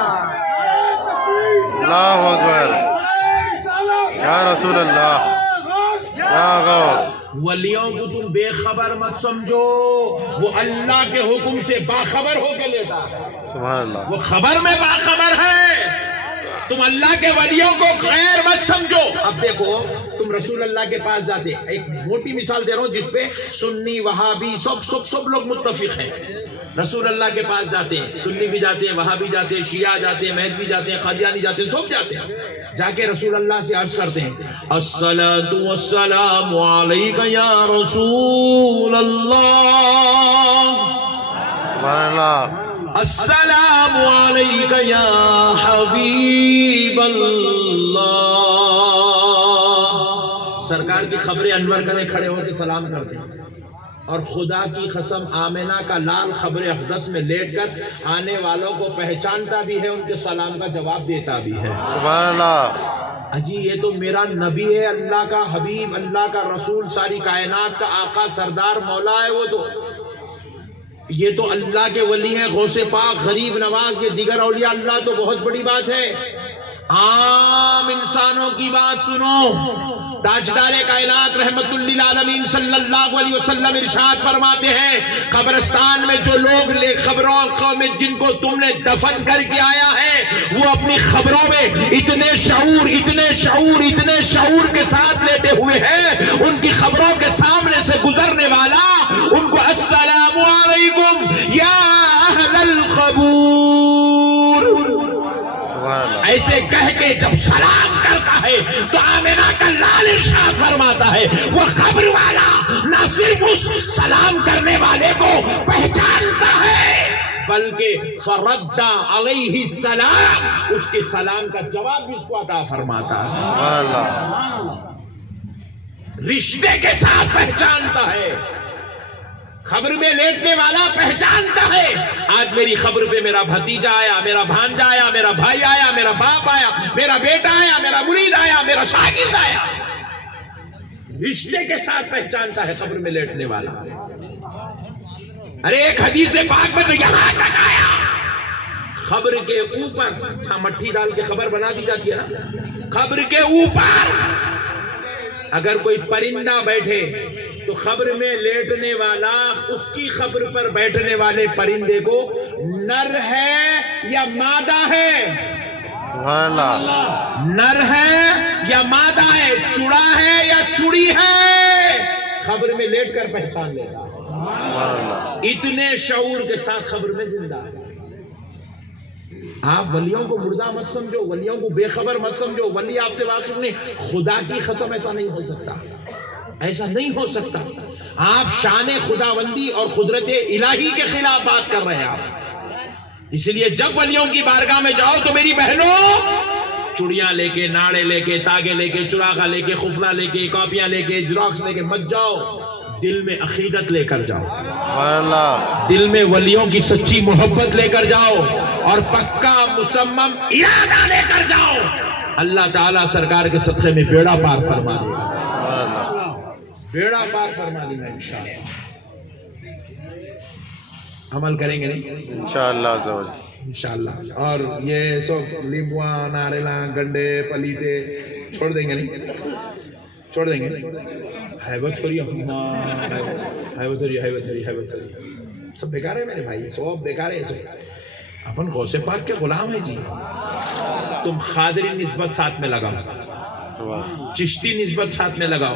اللہ اکبر یا رسول اللہ یا غوث ولیوں کو تم بے خبر مت سمجھو وہ اللہ کے حکم سے باخبر ہو کے لیتا ہے سبحان اللہ وہ خبر میں باخبر ہے تم اللہ کے ولیوں کو غیر مت سمجھو اب دیکھو تم رسول اللہ کے پاس جاتے ایک موٹی مثال دے رہا ہوں جس پہ سنی وہابی سب لوگ متفق ہیں رسول اللہ کے پاس جاتے ہیں سنی بھی جاتے ہیں وہابی جاتے ہیں شیعہ جاتے ہیں مہدوی جاتے ہیں قادیانی جاتے ہیں سب جاتے ہیں جا کے رسول اللہ سے عرض کرتے ہیں الصلاۃ والسلام علیک یا رسول اللہ سبحان اللہ السلام علیک یا حبیب اللہ سرکار کی خبر انور کرے کھڑے ہو کے سلام کرتے ہیں اور خدا کی قسم آمنہ کا لال خبر اقدس میں لیٹ کر آنے والوں کو پہچانتا بھی ہے ان کے سلام کا جواب دیتا بھی ہے سبحان اللہ اجی یہ تو میرا نبی ہے اللہ کا حبیب اللہ کا رسول ساری کائنات کا آقا سردار مولا ہے وہ تو یہ تو اللہ کے ولی ہیں غوث پاک غریب نواز یہ دیگر اولیاء اللہ تو بہت بڑی بات ہے عام انسانوں کی بات سنو تاجدار کائنات رحمت للعالمین صلی اللہ علیہ وسلم ارشاد فرماتے ہیں قبرستان میں جو لوگ خبروں میں جن کو تم نے دفن کر کے آیا ہے وہ اپنی خبروں میں اتنے شعور کے ساتھ لیتے ہوئے ہیں ان کی خبروں کے سامنے سے گزرنے والا ان کو السلام علیکم یا اہل القبور ایسے کہہ کے جب سلام کرتا ہے تو آمنہ کا لال ارشاد فرماتا ہے وہ خبر والا نہ صرف اس سلام کرنے والے کو پہچانتا ہے بلکہ فرد علیہ السلام اس کے سلام کا جواب بھی اس کو عطا فرماتا ہے رشتے کے ساتھ پہچانتا ہے خبر میں لیٹنے والا پہچانتا ہے آج میری خبر پہ میرا بھتیجا آیا میرا بھانجا آیا میرا بھائی آیا میرا باپ آیا میرا بیٹا آیا میرا مرید آیا میرا شاگرد آیا رشتے کے ساتھ پہچانتا ہے خبر میں لیٹنے والا ارے ایک حدیث پاک میں تو یہاں تک آیا خبر کے اوپر مٹھی ڈال کے خبر بنا دی جاتی ہے نا خبر کے اوپر اگر کوئی پرندہ بیٹھے تو خبر میں لیٹنے والا اس کی خبر پر بیٹھنے والے پرندے کو نر ہے یا مادہ ہے سبحان اللہ نر ہے یا مادہ ہے چڑا ہے یا چڑی ہے خبر میں لیٹ کر پہچان لیتا اتنے شعور کے ساتھ خبر میں زندہ ہے آپ ولیوں کو مردہ مت سمجھو، ولیوں کو بے خبر مت سمجھو، ولی آپ سے واقف نہیں، خدا کی قسم ایسا نہیں ہو سکتا، ایسا نہیں ہو سکتا۔ آپ شان خداوندی اور قدرت الہی کے خلاف بات کر رہے ہیں آپ۔ اس لیے جب ولیوں کی بارگاہ میں جاؤ تو میری بہنوں، چڑیاں لے کے، ناڑے لے کے، تاگے لے کے، چراغا لے کے، خفرہ لے کے، کاپیاں لے کے، جراکس لے کے مت جاؤ، دل میں عقیدت لے کر جاؤ، سبحان اللہ، دل میں ولیوں کی سچی محبت لے کر جاؤ اور پکا مصمم ارادہ لے کر جاؤ، اللہ تعالیٰ سرکار کے صدقے میں بیڑا پار فرما دے گا، سبحان اللہ، بیڑا پار فرما دے گا انشاءاللہ۔ عمل کریں گے نہیں انشاءاللہ عز و جل۔ انشاءاللہ، اور یہ سب لیمبواں، ناریلاں، گنڈے، پلیتے چھوڑ دیں گے نہیں؟ چھوڑ دیں گے؟ حیبت کریے، حیبت کریے، حیبت کریے، حیبت کریے، سب بیکار ہے میرے بھائی، سب بیکار ہے سب۔ اپن غوث پاک کے غلام ہیں جی۔ تم خادری نسبت ساتھ میں لگاؤ، چشتی نسبت ساتھ میں لگاؤ،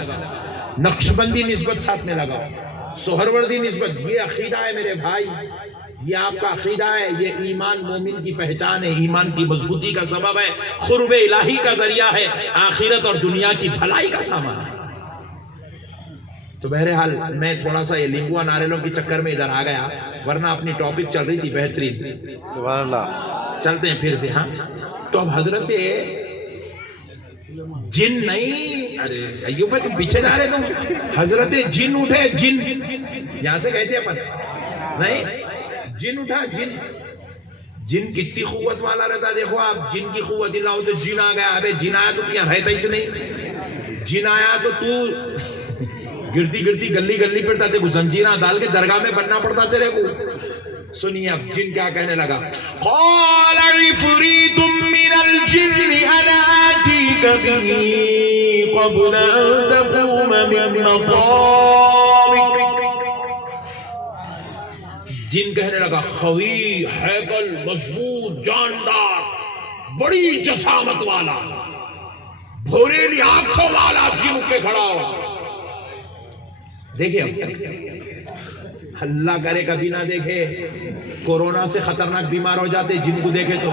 نقشبندی نسبت ساتھ میں لگاؤ، سہروردی نسبت، یہ عقیدہ ہے میرے بھائی، یہ آپ کا عقیدہ ہے، یہ ایمان مومن کی پہچان ہے، ایمان کی مضبوطی کا سبب ہے، قرب الہی کا ذریعہ ہے، آخرت اور دنیا کی بھلائی کا سامان ہے۔ تو بہرحال میں تھوڑا سا یہ لنگوا ناریلوں کی چکر میں ادھر آ گیا، ورنہ اپنی ٹاپک چل رہی تھی بہترین۔ سبحان اللہ، چلتے ہیں پھر سے۔ ہاں تو اب حضرت جن نہیں، ارے ایوب بھائی تم پیچھے جا رہے، تم حضرت جن اٹھے، جن یہاں سے کہتے ہیں اپن نہیں، جن اٹھا، جن جن کتنی قوت والا رہتا، دیکھو آپ، جن کی قوت اللہ ہو تو جن آ گیا، ابے جن آیا تو یہاں رہتا ہی نہیں، جن آیا تو گرتی گرتی گلی گلی پھرتا تھے کو زنجیرہ ڈال کے درگاہ میں بننا پڑتا تیرے کو۔ سنیے اب جن کیا کہنے لگا، قال عفریت من الجن انا آتیک به قبل ان تقوم من مقامک۔ جن کہنے لگا، خوی، ہیکل، مضبوط، جاندار، بڑی جسامت والا، بھوریلی آنکھوں والا جن اٹھ کے کھڑا ہوا۔ دیکھیں اللہ کرے کبھی نہ دیکھے، کورونا سے خطرناک بیمار ہو جاتے جن کو دیکھے تو،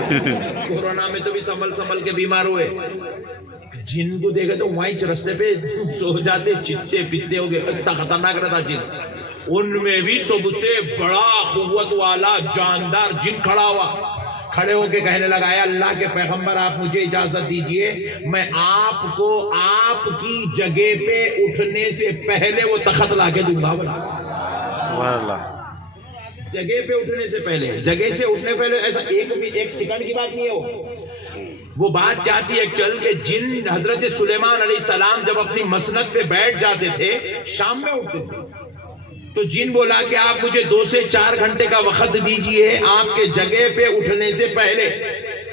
کورونا میں تو بھی سنبھل کے بیمار ہوئے، جن کو دیکھے تو وہیں رستے پہ سو جاتے، چتے پیتے ہو گئے، اتنا خطرناک رہتا جن۔ ان میں بھی سب سے بڑا قوت والا جاندار جن کھڑا ہوا، کھڑے ہو کے کہنے لگا، اے اللہ کے پیغمبر آپ مجھے اجازت دیجئے، میں آپ کو آپ کی جگہ پہ اٹھنے سے پہلے وہ تخت لا کے دوں گا۔ سبحان اللہ، جگہ پہ اٹھنے سے پہلے، جگہ سے اٹھنے پہلے، ایسا ایک سیکنڈ کی بات نہیں ہے وہ بات جاتی ہے چل کے جن حضرت سلیمان علیہ السلام جب اپنی مسند پہ بیٹھ جاتے تھے، شام میں اٹھتے تھے، تو جن بولا کہ آپ مجھے 2 سے 4 گھنٹے کا وقت دیجئے آپ کے جگہ پہ اٹھنے سے پہلے،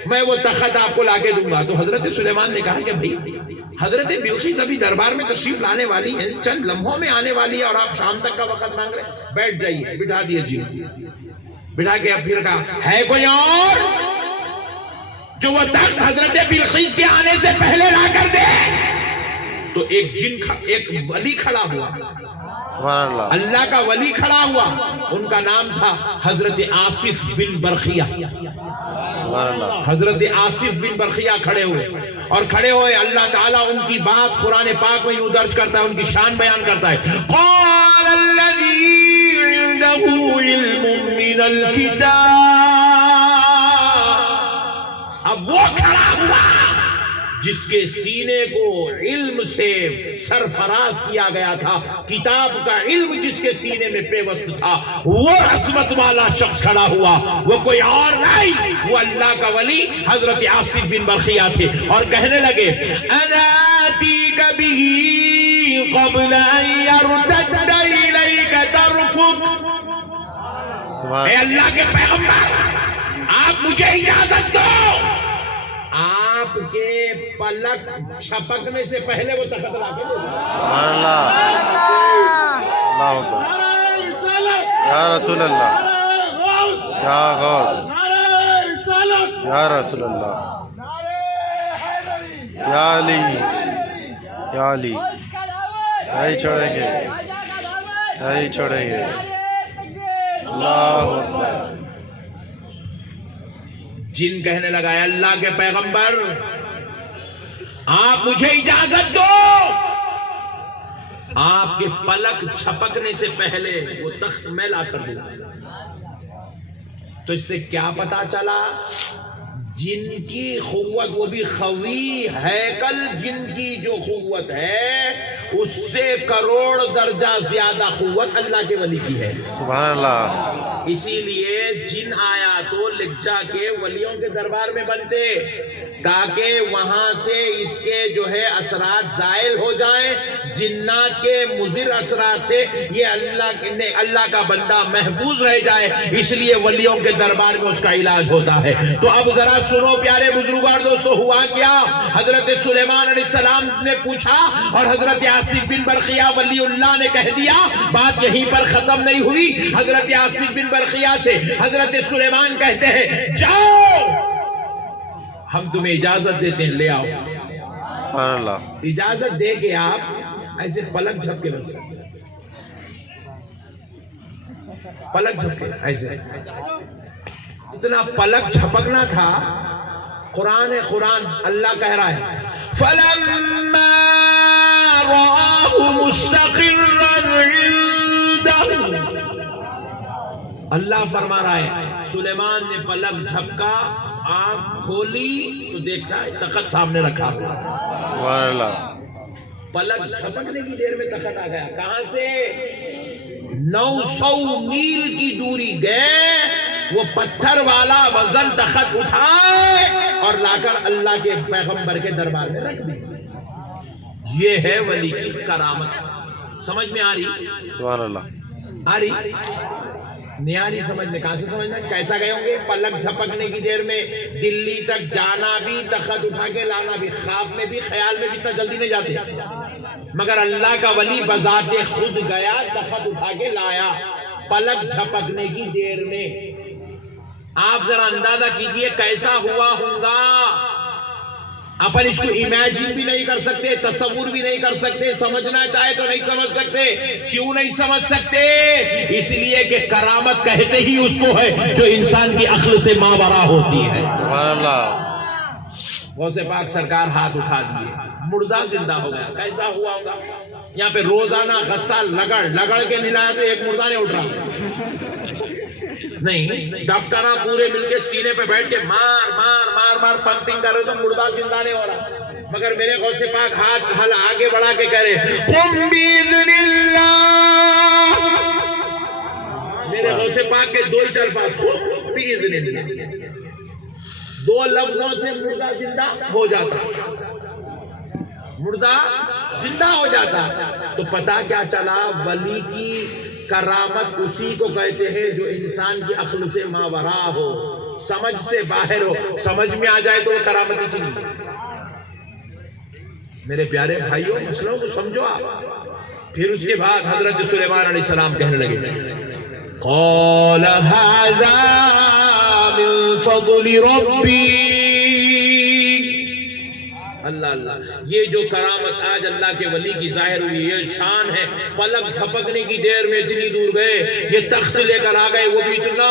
میں وہ تخت آپ کو لا کے دوں گا۔ تو حضرت سلیمان نے کہا کہ بھئی حضرت بلقیس ابھی دربار میں تشریف لانے والی ہیں، چند لمحوں میں آنے والی ہے، اور آپ شام تک کا وقت مانگ رہے ہیں، بیٹھ جائیے۔ بٹھا دیے جن، بٹھا کے اب پھر کہا، ہے کوئی اور جو وہ تخت حضرت بلقیس کے آنے سے پہلے لا کر دے؟ تو ایک ولی کھڑا ہوا، سبحان اللہ، اللہ کا ولی کھڑا ہوا، ان کا نام تھا حضرت آصف بن برخیہ۔ سبحان اللہ، حضرت آصف بن برخیہ کھڑے ہوئے، اور کھڑے ہوئے اللہ تعالیٰ ان کی بات قرآن پاک میں یوں درج کرتا ہے، ان کی شان بیان کرتا ہے، قال الذی عنده علم من الکتاب۔ اب وہ کھڑا ہوا جس کے سینے کو علم سے سرفراز کیا گیا تھا، کتاب کا علم جس کے سینے میں پیوست تھا، وہ عظمت والا شخص کھڑا ہوا، وہ کوئی اور نہیں، وہ اللہ کا ولی حضرت آصف بن برخیہ تھے، اور کہنے لگے، انا آتیک بہ قبل ان یرتد الیک طرفک۔ اے اللہ کے پیغمبر، آپ مجھے اجازت دو، آپ کے پلک چھپکنے سے پہلے وہ تخت لا کے دے۔ سبحان اللہ، اللہ اکبر، یا رسول اللہ، یا غوث، یا رسول اللہ، یا علی، یا علی، نہیں چھوڑیں گے، نہیں چھوڑیں گے، اللہ اکبر۔ جن کہنے لگا اے اللہ کے پیغمبر آپ مجھے اجازت دو، آپ کے پلک چھپکنے سے پہلے وہ تخت میں لا کر دوں۔ تو اس سے کیا پتا چلا؟ جن کی قوت، وہ بھی خوی ہیکل جن کی جو قوت ہے اس سے کروڑ درجہ زیادہ قوت اللہ کے ولی کی ہے۔ سبحان اللہ۔ اسی لیے جن آیا تو لکھ جا کے ولیوں کے دربار میں بنتے تاکہ وہاں سے اس کے جو ہے اثرات زائل ہو جائیں، جنات کے مضر اثرات سے یہ اللہ کا بندہ محفوظ رہ جائے، اس لیے ولیوں کے دربار میں اس کا علاج ہوتا ہے۔ تو اب ذرا سنو پیارے بزرگوار دوستو، ہوا کیا؟ حضرت سلیمان علیہ السلام نے پوچھا اور حضرت آصف بن برقیہ ولی اللہ نے کہہ دیا۔ بات یہیں پر ختم نہیں ہوئی۔ حضرت آصف بن برقیہ سے حضرت سلیمان کہتے ہیں جاؤ ہم تمہیں اجازت دیتے ہیں، لے آؤ۔ سبحان اللہ۔ اجازت دے کے آپ ایسے پلک جھپکے بن سکتے، پلک جھپکے ایسے اتنا پلک جھپکنا تھا۔ قرآن اللہ کہہ رہا ہے فَلَمَّا رَآهُ مُسْتَقِرًّا عِندَهُ، اللہ فرما رہا ہے سلیمان نے پلک جھپکا، آنکھ کھولی تو دیکھا تخت سامنے رکھا ہوا۔ سبحان اللہ۔ پلک جھپکنے کی دیر میں تخت آ گیا۔ کہاں سے؟ 900 میل کی دوری گئے، وہ پتھر والا وزن تخت اٹھائے اور لا کر اللہ کے پیغمبر کے دربار میں رکھ دی۔ یہ ہے ولی کی کرامت۔ سمجھ میں آ رہی؟ سبحان اللہ۔ آ رہی؟ نہیں آ رہی سمجھ میں؟ کہاں سے سمجھنا؟ کیسا گئے ہوں گے؟ پلک جھپکنے کی دیر میں دلی تک جانا بھی، تخت اٹھا کے لانا بھی، خواب میں بھی، خیال میں بھی اتنا جلدی نہیں جاتے، مگر اللہ کا ولی بذات خود گیا، تخت اٹھا کے لایا پلک جھپکنے کی دیر میں۔ آپ ذرا اندازہ کیجئے کیسا ہوا ہوگا۔ اپن اس کو امیجن بھی نہیں کر سکتے، تصور بھی نہیں کر سکتے، سمجھنا چاہے تو نہیں سمجھ سکتے۔ کیوں نہیں سمجھ سکتے؟ اس لیے کہ کرامت کہتے ہی اس کو ہے جو انسان کی عقل سے ماورا ہوتی ہے۔ سبحان اللہ۔ غوث پاک سرکار ہاتھ اٹھا دیے، مردہ زندہ ہو گیا۔ کیسا ہوا ہوگا؟ یہاں پہ روزانہ غسال لگڑ کے نلایا تو ایک مردہ نہیں اٹھ رہا نہیں، ڈاکٹراں پورے مل کے سینے پہ بیٹھ کے مار مار مار مار پمپنگ کر رہے تو مردہ زندہ نہیں ہو رہا، مگر میرے غوث پاک ہاتھ آگے بڑھا کے کہہ رہے قم باذن اللہ۔ میرے غوث پاک کے دو ہی الفاظ قم باذن اللہ، دو لفظوں سے مردہ زندہ ہو جاتا، مردہ زندہ ہو جاتا۔ تو پتہ کیا چلا؟ ولی کی کرامت اسی کو کہتے ہیں جو انسان کی عقل سے ماورا ہو، سمجھ سے باہر ہو، سمجھ میں آ جائے تو وہ کرامت ہی نہیں۔ میرے پیارے بھائیوں، مسئلوں کو سمجھو آپ۔ پھر اس کے بعد حضرت سلیمان علیہ السلام کہنے لگے قال هذا من فضل ربی۔ اللہ اللہ، یہ جو کرامت آج اللہ کے ولی کی ظاہر ہوئی، یہ شان ہے۔ پلک جھپکنے کی دیر میں اتنی دور گئے، یہ تخت لے کر آ گئے، وہ بھی اتنا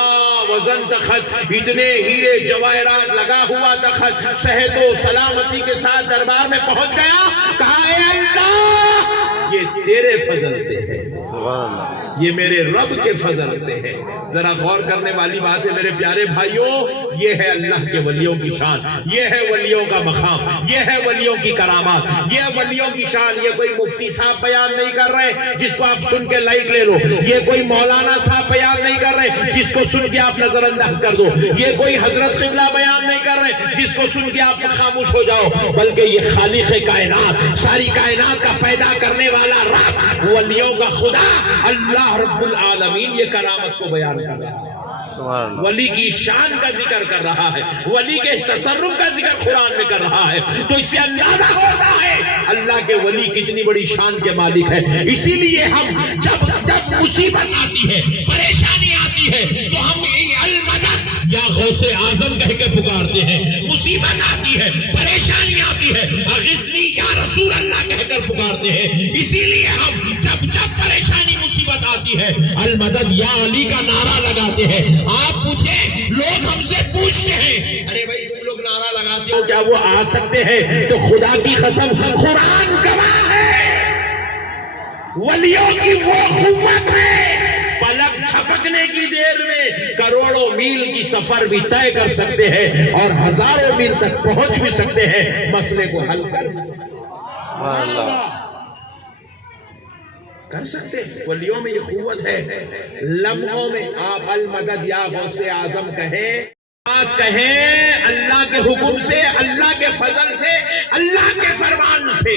وزن تخت، اتنے ہیرے جواہرات لگا ہوا تخت، صحت و سلامتی کے ساتھ دربار میں پہنچ گیا۔ کہا اے اللہ یہ تیرے فضل سے ہے، سبحان اللہ، یہ میرے رب کے فضل سے ہے۔ ذرا غور کرنے والی بات ہے میرے پیارے بھائیوں، یہ ہے اللہ کے ولیوں کی شان، یہ ہے ولیوں کا مقام، یہ ہے ولیوں کی کرامات، یہ ولیوں کی شان۔ یہ کوئی مفتی صاحب بیان نہیں کر رہے جس کو آپ سن کے لائٹ لے لو، یہ کوئی مولانا صاحب بیان نہیں کر رہے جس کو سن کے آپ نظر انداز کر دو، یہ کوئی حضرت قبلہ بیان نہیں کر رہے جس کو سن کے آپ خاموش ہو جاؤ، بلکہ یہ خالق کائنات، ساری کائنات کا پیدا کرنے والا رب، ولیوں کا خدا اللہ رب العالمین یہ کرامت کو بیان کر رہا ہے، سبحان اللہ۔ ولی کی شان کا ذکر کر رہا ہے، ولی کے تصرف کا ذکر قرآن میں کر رہا ہے۔ تو اس سے اندازہ ہوتا ہے اللہ کے ولی کتنی بڑی شان کے مالک ہے۔ اسی لیے ہم جب مصیبت آتی ہے، پریشانی آتی ہے تو ہم المدد یا غوث اعظم کہہ کے پکارتے ہیں۔ مصیبت آتی ہے، پریشانی آتی ہے، اغثنی یا رسول اللہ کہہ کر پکارتے ہیں۔ اسی لیے ہم جب پریشانی مصیبت آتی ہے المدد یا علی کا نعرہ لگاتے ہیں. آپ پوچھیں لوگ ہم سے پوچھتے ہیں ارے بھائی تم لوگ نعرہ لگاتے ہو کیا وہ آ سکتے ہیں؟ تو خدا کی قسم قرآن گواہ ہے ولیوں کی وہ قوت ہے پلک جھپکنے کی دیر میں کروڑوں میل کی سفر بھی طے کر سکتے ہیں اور ہزاروں میل تک پہنچ بھی سکتے ہیں مسئلے کو حل کر سکتے ہیں. ولیوں میں یہ قوت ہے. لمحوں میں آپ المدد یا غوث اعظم کہیں اللہ کے حکم سے اللہ کے فضل سے اللہ کے فرمان سے.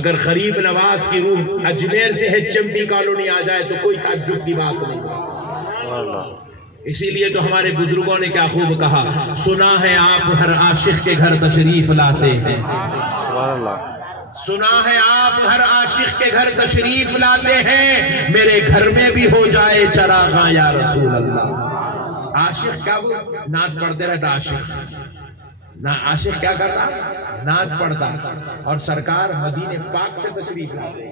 اگر غریب نواز کی روح اجمیر سے HMT کالونی آ جائے تو کوئی تعجب کی بات نہیں. اسی لیے تو ہمارے بزرگوں نے کیا خوب کہا سنا ہے آپ ہر عاشق کے گھر تشریف لاتے ہیں. سنا ہے آپ ہر عاشق کے گھر تشریف لاتے ہیں میرے گھر میں بھی ہو جائے چراغاں یا رسول اللہ. عاشق کیا وہ نعت پڑھتے رہتا عاشق کیا کرتا نعت پڑھتا اور سرکار مدینے پاک سے تشریف لاتے.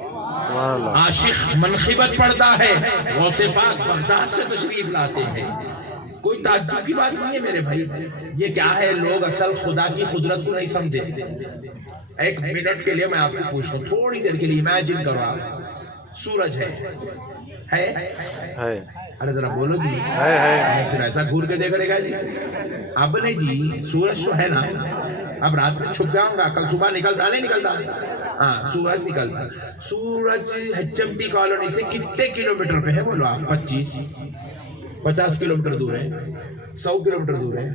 عاشق منقبت پڑھتا ہے غوث پاک بغداد سے تشریف لاتے ہیں. کوئی تعجب کی بات نہیں ہے میرے بھائی. یہ کیا ہے لوگ اصل خدا کی قدرت کو نہیں سمجھے. ایک منٹ کے لیے میں آپ کو پوچھتا ہوں تھوڑی دیر کے لیے امیجن کرو آپ سورج ہے ارے ذرا بولو جی پھر ایسا گھور کے دیکھ رہے گا جی اب نہیں جی سورج تو ہے نا. اب رات میں چھپ جاؤں گا کل صبح نکلتا نہیں نکلتا ہاں سورج نکلتا. سورج HMT کالونی سے کتنے کلومیٹر پہ ہے بولو آپ 25-50 کلومیٹر دور ہے 100 کلومیٹر دور ہے.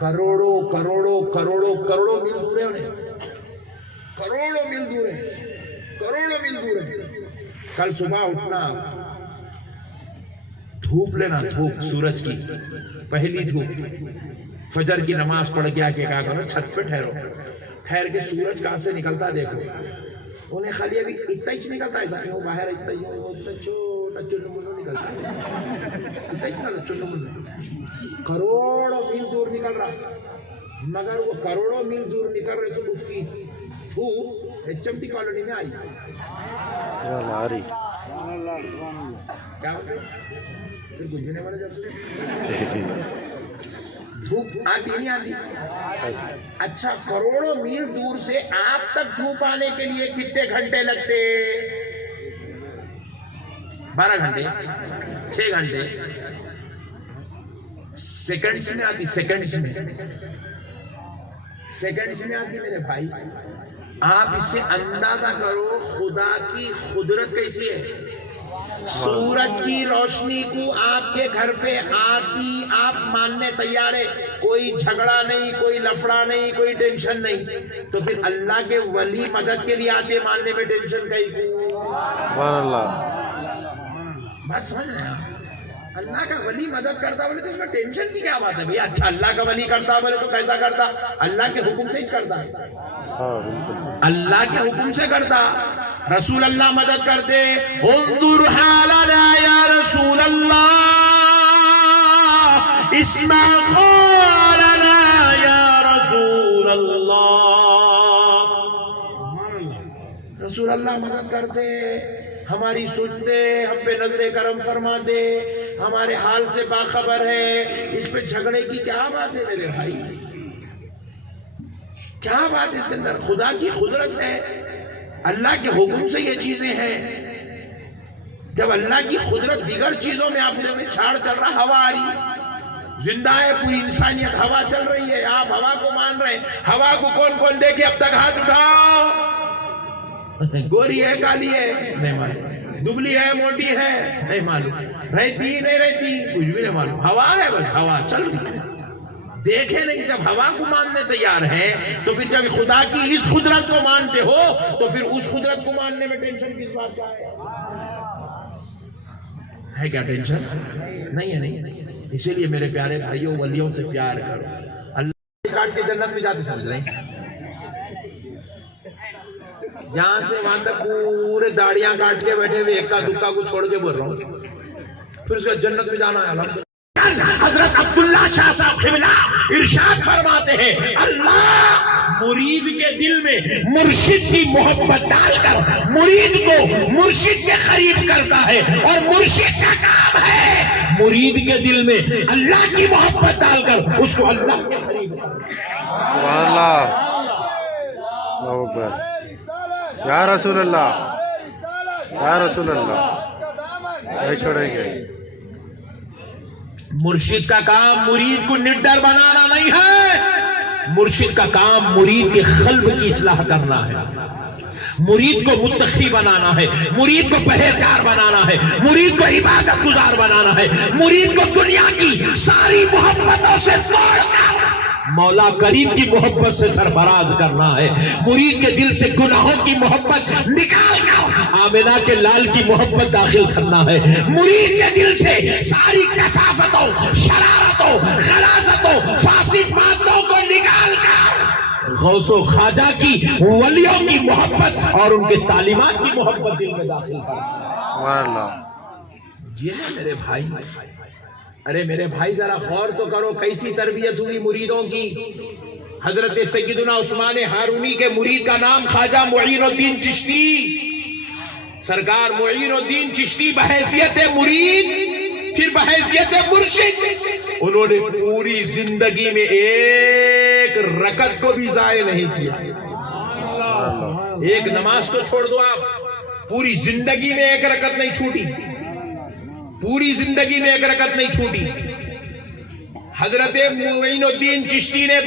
کروڑوں کروڑوں کروڑوں کروڑوں میل دور ہے انہیں کروڑوں میل دور ہے کروڑوں میل دور ہے. کل صبح اٹھنا دھوپ لینا دھوپ سورج کی پہلی دھوپ فجر کی نماز پڑھ کے آکے کہا کرو چھت پہ ٹھہر کے سورج کہاں سے نکلتا دیکھو. انہیں خالی ابھی اتنا ہی نکلتا ہے ایسا نہیں باہر اتنا ہی چھوٹا چنو نکلتا ہے چنو کروڑوں میل دور نکل رہا مگر وہ کروڑوں میل دور نکل رہے تو اس کی دھوپ HMT کالونی میں آئی کیا ہوتے پھر گزرنے والے جب دھوپ آتی نہیں آتی. اچھا کروڑوں میل دور سے آپ تک دھوپ آنے کے لیے کتنے گھنٹے لگتے 12 گھنٹے 6 گھنٹے سیکنڈز میں آتی سیکنڈز میں آتی میرے بھائی. آپ اس سے اندازہ کرو خدا کی قدرت کیسی ہے. سورج کی روشنی کو آپ کے گھر پہ آتی آپ ماننے تیار ہے کوئی جھگڑا نہیں کوئی لفڑا نہیں کوئی ٹینشن نہیں تو پھر اللہ کے ولی مدد کے لیے آتے ماننے میں ٹینشن کیسی. بات سمجھ رہے ہیں اللہ کا ولی مدد کرتا بولے تو اس میں ٹینشن کی کیا بات ہے بھیا. اچھا اللہ کا ولی کرتا بولے تو کیسا کرتا اللہ کے حکم سے ہی کرتا اللہ کے حکم سے کرتا. رسول اللہ مدد کرتے انظر حالنا یا رسول اللہ اسمع قولنا یا رسول اللہ. رسول اللہ مدد کرتے ہماری سنتے ہم پہ نظر کرم فرما دے ہمارے حال سے باخبر ہے. اس پہ جھگڑے کی کیا بات ہے میرے بھائی کیا بات ہے اس کے اندر. خدا کی قدرت ہے اللہ کے حکم سے یہ چیزیں ہیں. جب اللہ کی قدرت دیگر چیزوں میں آپ نے چھاڑ چل رہا ہوا آ رہی زندہ ہے پوری انسانیت ہوا چل رہی ہے آپ ہوا کو مان رہے ہیں. ہوا کو کون کون دیکھے اب تک ہاتھ اٹھاؤ. گوری ہے کالی ہے نہیں معلوم دبلی ہے موٹی ہے نہیں معلوم رہتی نہیں رہتی کچھ بھی نہیں معلوم. ہوا ہے بس ہوا چل رہی ہے دیکھے نہیں. جب ہوا کو ماننے تیار ہیں تو پھر جب خدا کی اس قدرت کو مانتے ہو تو پھر اس قدرت کو ماننے میں ٹینشن کس بات کا ہے کیا ٹینشن نہیں ہے نہیں. اسی لیے میرے پیارے بھائیوں ولیوں سے پیار کرو. اللہ کاٹ کے جنت میں جاتے سمجھ رہے ہیں یہاں سے وہاں تک پورے داڑیاں کاٹ کے بیٹھے ہوئے ایک کا دکا کو چھوڑ کے بول رہا ہوں پھر اس کا جنت میں جانا ہے. مثلاً حضرت عبداللہ شاہ صاحب قبلہ ارشاد فرماتے ہیں اللہ مرید کے دل میں مرشد کی محبت ڈال کر مرید کو مرشد کے قریب کرتا ہے، اور مرشد کا کام ہے مرید کے دل میں اللہ کی محبت ڈال کر اس کو اللہ کے قریب کرتا ہے۔ سبحان اللہ، اللہ اکبر، یا رسول اللہ، یا رسول اللہ، نہیں چھوڑیں گے۔ مرشد کا کام مرید کو نڈر بنانا نہیں ہے، مرشد کا کام مرید کے قلب کی اصلاح کرنا ہے، مرید کو متقی بنانا ہے، مرید کو پرہیزگار بنانا ہے، مرید کو عبادت گزار بنانا ہے، مرید کو دنیا کی ساری محبتوں سے توڑ کر مولا کریم کی محبت سے سرفراز کرنا ہے، مرید کے دل سے گناہوں کی محبت نکال کر آمنہ کے لال کی محبت داخل کرنا ہے، مرید کے دل سے ساری کثافتوں، شرارتوں، غلاظتوں، فاسد مادوں کو نکال کر غوث و خواجہ کی ولیوں کی محبت اور ان کے تعلیمات کی محبت دل میں داخل کرنا۔ سبحان اللہ، یہ ہے میرے بھائی، ارے میرے بھائی ذرا غور تو کرو کیسی تربیت ہوئی مریدوں کی۔ حضرت سیدنا عثمان ہارونی کے مرید کا نام خواجہ معین الدین چشتی، سرکار معین الدین چشتی بحیثیت مرید پھر بحیثیت مرشد انہوں نے پوری زندگی میں ایک رکعت کو بھی ضائع نہیں کیا، ایک نماز تو چھوڑ دو آپ، پوری زندگی میں ایک رکعت نہیں چھوٹی، پوری زندگی میں ایک رکعت نہیں چھوٹی۔ حضرت معین الدین چشتی نے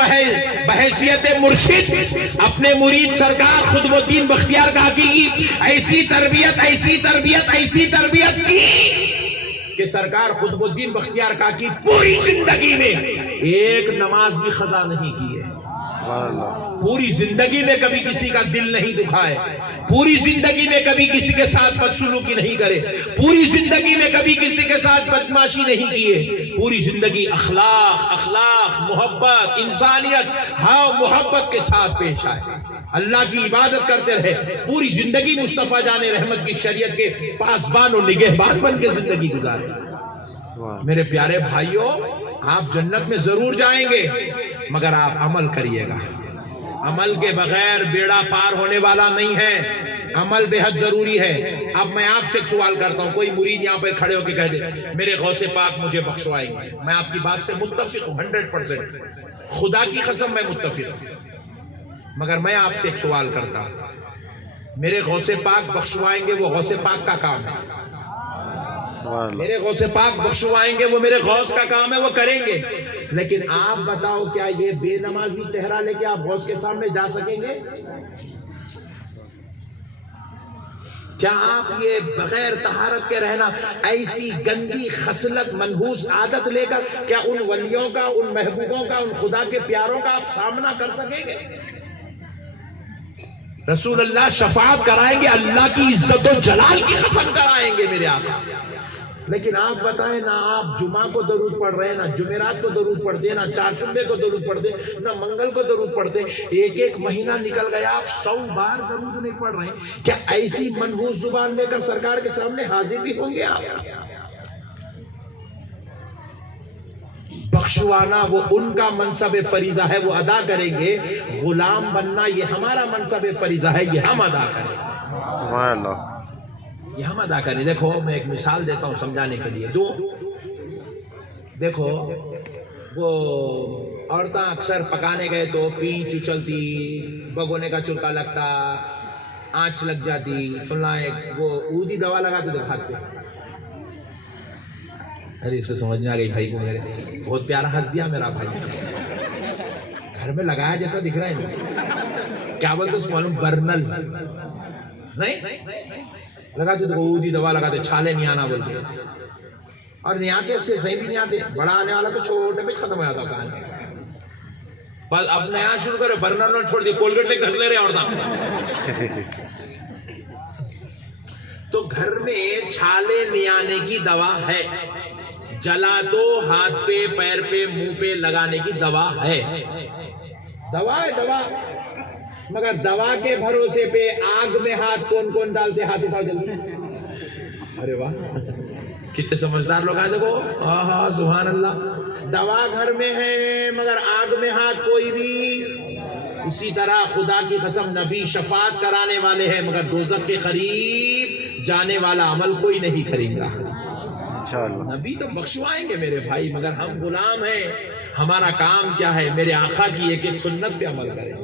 بحیثیت مرشد اپنے مرید سرکار خطب الدین بختیار کاکی کی ایسی تربیت ایسی تربیت ایسی تربیت کی کہ سرکار خطب الدین بختیار کاکی پوری زندگی میں ایک نماز بھی قضا نہیں کی ہے، پوری زندگی میں کبھی کسی کا دل نہیں دکھا ہے، پوری زندگی میں کبھی کسی کے ساتھ بدسلوکی نہیں کرے، پوری زندگی میں کبھی کسی کے ساتھ بدماشی نہیں کیے، پوری زندگی اخلاق محبت انسانیت ہاں محبت کے ساتھ پیش آئے، اللہ کی عبادت کرتے رہے، پوری زندگی مصطفیٰ جان رحمت کی شریعت کے پاسبان و نگہبان بن کے زندگی گزارے۔ میرے پیارے بھائیوں، آپ جنت میں ضرور جائیں گے مگر آپ عمل کریے گا، عمل کے بغیر بیڑا پار ہونے والا نہیں ہے، عمل بے حد ضروری ہے۔ اب میں آپ سے ایک سوال کرتا ہوں، کوئی مرید یہاں پر کھڑے ہو کے کہہ دے میرے غوث پاک مجھے بخشوائیں گے، میں آپ کی بات سے متفق ہوں 100%، خدا کی قسم میں متفق ہوں، مگر میں آپ سے ایک سوال کرتا ہوں، میرے غوث پاک بخشوائیں گے وہ غوث پاک کا کام ہے، میرے غوث پاک بخشوائیں گے وہ میرے غوث کا کام ہے، وہ کریں گے، لیکن آپ بتاؤ کیا یہ بے نمازی چہرہ لے کے آپ غوث کے سامنے جا سکیں گے؟ کیا آپ یہ بغیر طہارت کے رہنا، ایسی گندی خصلت منحوس عادت لے کر کیا ان ولیوں کا، ان محبوبوں کا، ان خدا کے پیاروں کا آپ سامنا کر سکیں گے؟ رسول اللہ شفاعت کرائیں گے، اللہ کی عزت و جلال کی قسم کرائیں گے میرے آقا، لیکن آپ بتائیں نہ آپ جمعہ کو درود پڑھ رہے ہیں، نہ جمعرات کو درود پڑھتے، نہ چارشنبے کو درود پڑھتے، نہ منگل کو درود پڑھتے، ایک مہینہ نکل گیا آپ 100 بار درود نہیں پڑھ رہے ہیں، کیا ایسی منحوس زبان لے کر سرکار کے سامنے حاضر بھی ہوں گے آپ؟ بخشوانا وہ ان کا منصب فریضہ ہے، وہ ادا کریں گے، غلام بننا یہ ہمارا منصب فریضہ ہے، یہ ہم ادا کریں، سبحان اللہ، یہ ہم ادا کریں۔ دیکھو میں ایک مثال دیتا ہوں سمجھانے کے لیے، دیکھو وہ عورتیں اکثر پکانے گئے تو پینچ اچھلتی، بگونے کا چرکا لگتا، آنچ لگ جاتی، وہ اودی دوا لگاتے تو کھاتے۔ ارے اس کو سمجھ میں آ گئی بھائی کو، میرے بہت پیارا ہنس دیا میرا بھائی، گھر میں لگایا جیسا دکھ رہا ہے، کیا بولتے اس کو معلوم، برنل نہیں لگاتے تو اودی دوا لگاتے، چھالے نہیں آنا بولتے، اور نہیں آتے اس سے صحیح بھی نہیں آتے، بڑا آنے والا تو چھوٹے پہ ختم ہو جاتا کہانی، بس اب نیا شروع کرے، برنر چھوڑ دیے، کولگیٹ لے گھس لے رہے عورتیں۔ تو گھر میں چھالے نہیں آنے کی دوا ہے، جلا دو، ہاتھ پہ پیر پہ منہ پہ لگانے کی دوا ہے، دوا ہے دوا، مگر دوا کے بھروسے پہ آگ میں ہاتھ کون کون ڈالتے؟ ہاتھ اٹھاؤ جلدی، ارے واہ کتنے سمجھدار لوگ آئے دیکھو. ہاں سبحان اللہ. دوا گھر میں ہے مگر آگ میں ہاتھ کوئی بھی. اسی طرح خدا کی قسم نبی شفاعت کرانے والے ہیں مگر دوزخ کے قریب جانے والا عمل کوئی نہیں کرے گا. نبی تو بخشوائیں گے میرے بھائی مگر ہم غلام ہیں. ہمارا کام کیا ہے؟ میرے آقا کی ایک ایک سنت پہ عمل کریں.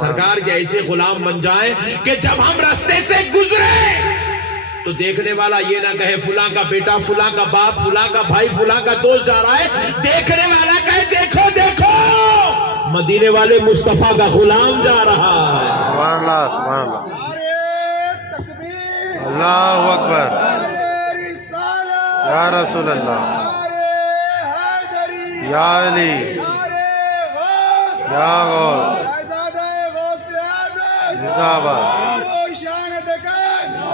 سرکار کے ایسے غلام بن جائیں کہ جب ہم راستے سے گزرے تو دیکھنے والا یہ نہ کہے فلاں کا بیٹا، فلاں کا باپ، فلاں کا بھائی، فلاں کا دوست جا رہا ہے. دیکھنے والا کہے دیکھو دیکھو مدینے والے مصطفیٰ کا غلام جا رہا ہے. سبحان اللہ سبحان اللہ. اللہ اکبر. یا رسول اللہ. یا علی. یا غوث. زندہ باد.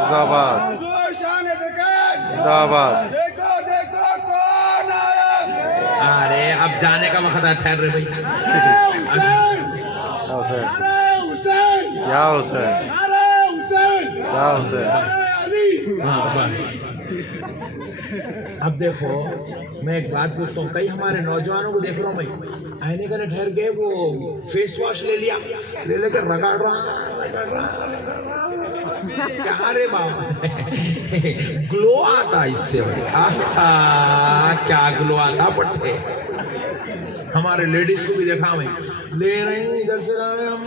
زندہ باد. زندہ باد. ارے اب جانے کا وقت ہے. ٹھہر رہے بھائی. یا حسین. یا حسین. اب دیکھو میں ایک بات پوچھتا ہوں. کئی ہمارے نوجوانوں کو دیکھ رہا ہوں میں آئینے کا ٹھہر کے وہ فیس واش لے لیا، لے کر رگڑ رہا. کیا رے بابا گلو آتا اس سے. کیا گلو آتا پٹھے. ہمارے لیڈیز کو بھی دیکھا میں لے رہے ہیں ادھر سے لا رہے ہم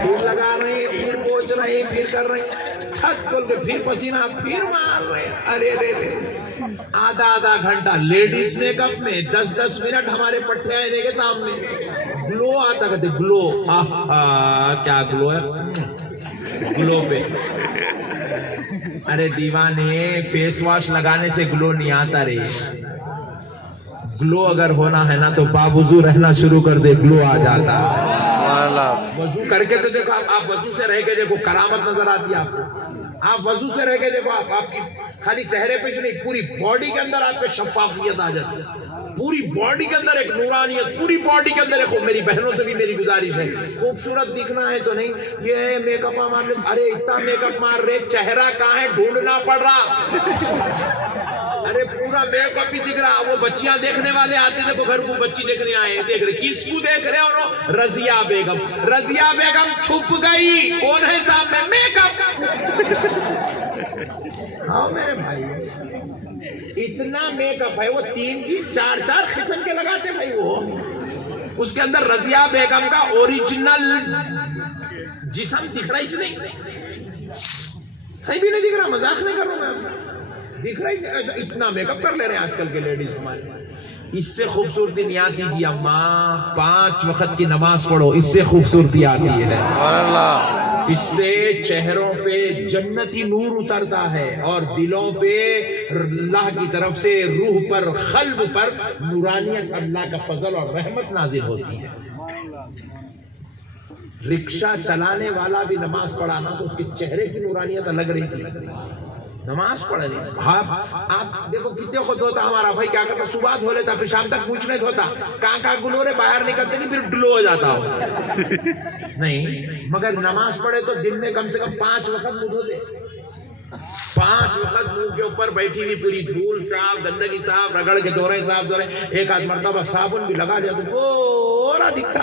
پھر لگا رہے ہیں پھر پوچھ رہے ہیں پھر کر رہے ہیں چھت کھول کے پھر پسینہ پھر مار رہے ہیں. ارے رے آدھا گھنٹہ لیڈیز میک اپ میں 10 منٹ ہمارے پٹھے آئینے کے سامنے گلو آتا. کہتے گلو. کیا گلو ہے گلو پہ. ارے دیوانے فیس واش لگانے سے گلو نہیں آتا رے. گلو اگر ہونا ہے نا تو باوضو رہنا شروع کر دے گلو آ جاتا ہے. وضو کر کے تو دیکھو آپ وضو سے رہ کے دیکھو کرامت نظر آتی ہے آپ کو. آپ وضو سے رہ کے دیکھو آپ کی خالی چہرے پہ نہیں پوری باڈی کے اندر آپ پہ شفافیت آ جاتی ہے. پوری باڈی کے اندر ایک نورانیت، پوری باڈی کے اندر ایک. میری بہنوں سے بھی میری گزارش ہے خوبصورت دکھنا ہے تو نہیں یہ میک اپ مار لے. ارے اتنا میک اپ مار رہے چہرہ کہاں ہے ڈھونڈنا پڑ رہا. ارے پورا میک اپ ہی دکھ رہا. وہ بچیاں دیکھنے والے آتے تھے وہ گھر کو بچی دیکھنے آئے دیکھ رہے. کس کو دیکھ رہے انہوں؟ رضیہ بیگم. رضیہ بیگم چھپ گئی. کون ہے سامنے؟ Make up. ہاں میرے بھائی اتنا میک اپ ہے وہ 3 4 قسم کے لگاتے بھائی. وہ اس کے اندر رضیہ بیگم کا اوریجنل جسم دکھ رہا ہی نہیں. صحیح بھی نہیں دکھ رہا. مذاق نہیں کر رہا ہوں میں. دکھ رہا ہے اتنا میک اپ کر لے رہے ہیں آج کل کے لیڈیز ہمارے. اس سے خوبصورتی نہیں آتی جی اماں. 5 وقت کی نماز پڑھو اس سے خوبصورتی آتی ہے. اس سے چہروں پہ جنتی نور اترتا ہے اور دلوں پہ اللہ کی طرف سے روح پر قلب پر نورانیت اللہ کا فضل اور رحمت نازل ہوتی ہے. رکشہ چلانے والا بھی نماز پڑھانا تو اس کے چہرے کی نورانیت الگ رہتی ہے. نماز پڑھ رہی. آپ دیکھو کتنے خود ہوتا ہمارا بھائی کیا کرتا صبح دھو لیتا پھر شام تک پوچھ نہیں دھوتا. کہاں گلورے باہر نکلتے نہیں پھر ڈلو ہو جاتا ہو. نہیں مگر نماز پڑھے تو دن میں کم سے کم 5 وقت منہ دھوتے. 5 وقت منہ کے اوپر بیٹھی ہوئی پوری دھول صاف گندگی صاف رگڑ کے دھو رہے صاف دھو رہے. ایک آدھ مرتبہ صابن بھی لگا دیا تو پورا دکھتا.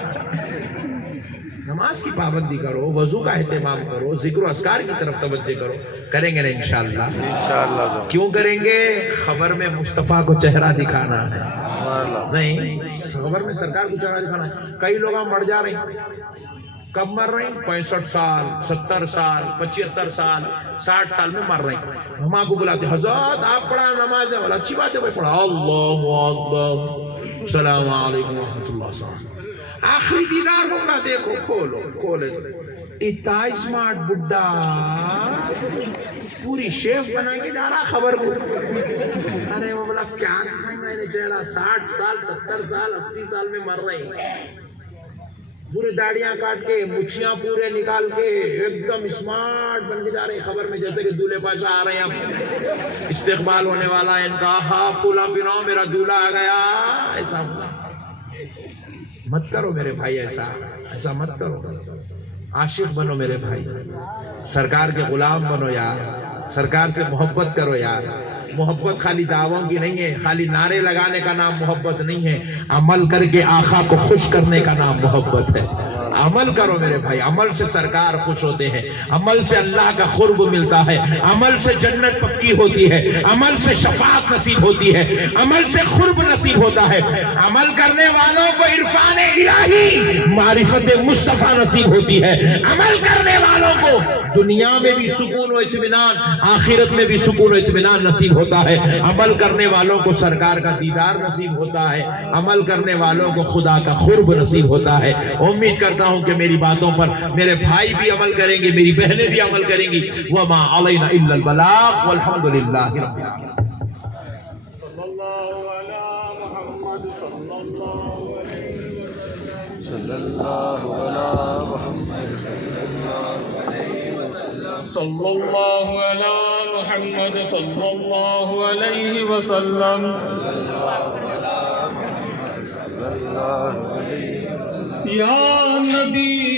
نماز کی پابندی کرو، وضو کا اہتمام کرو، ذکر و اذکار کی طرف توجہ کرو. کریں گے نا انشاءاللہ. انشاءاللہ. کیوں کریں گے؟ خبر میں مصطفیٰ کو چہرہ دکھانا ہے. نہیں خبر میں سرکار کو چہرہ دکھانا ہے. کئی لوگ مر جا رہے ہیں. کب مر رہے ہیں؟ 65 سال 70 سال 75 سال 60 سال میں مر رہے ہیں. ہم کو بلاتے حضرت آپ پڑھا نماز ہے. اچھی بات ہے بھائی پڑھا. اللہ اکبر السلام علیکم ورحمۃ اللہ وبرکاتہ. آخری دیدار ہوگا. دیکھو کھولے اتنا اسمارٹ بڈھا پوری شیف بنا کے جا رہا خبر کو. ارے وہ بولا کیا میں نے چہرہ 60 سال 70 سال 80 سال میں مر رہے ہیں. پورے داڑیاں کاٹ کے مچھیاں پورے نکال کے ایک دم اسمارٹ بن کے جا رہے ہیں خبر میں جیسے کہ دولہے پاشا آ رہے ہیں. استقبال ہونے والا ہے ان کا. ہاں پھولا پیناؤ میرا دولہا آ گیا. ایسا مت کرو میرے بھائی. ایسا مت کرو. عاشق بنو میرے بھائی. سرکار کے غلام بنو یار. سرکار سے محبت کرو یار. محبت خالی دعووں کی نہیں ہے, خالی نعرے لگانے کا نام محبت نہیں ہے, عمل کر کے آقا کو خوش کرنے کا نام محبت ہے. عمل کرو میرے بھائی, عمل سے سرکار خوش ہوتے ہیں, عمل سے اللہ کا قرب ملتا ہے, عمل سے جنت پکی ہوتی ہے, عمل سے شفاعت نصیب ہوتی ہے, عمل سے قرب نصیب ہوتا ہے. عمل کرنے والوں کو عرفان الہی معرفت مصطفیٰ نصیب ہوتی ہے. عمل کرنے والوں کو دنیا میں بھی سکون و اطمینان, آخرت میں بھی سکون و اطمینان نصیب ہوتا ہے. عمل کرنے والوں کو سرکار کا دیدار نصیب ہوتا ہے. عمل کرنے والوں کو خدا کا قرب نصیب ہوتا ہے. امید کرتا ہوں کہ میری باتوں پر میرے بھائی بھی عمل کریں گے, میری بہنیں بھی عمل کریں گی. وما علینا الا البلاغ والحمد للہ رب العالمین. صلی اللہ علی محمد صلی اللہ علیہ وسلم. صلی اللہ علی محمد صلی اللہ علیہ وسلم. صلی اللہ علی محمد صلی اللہ علیہ وسلم. یا نبی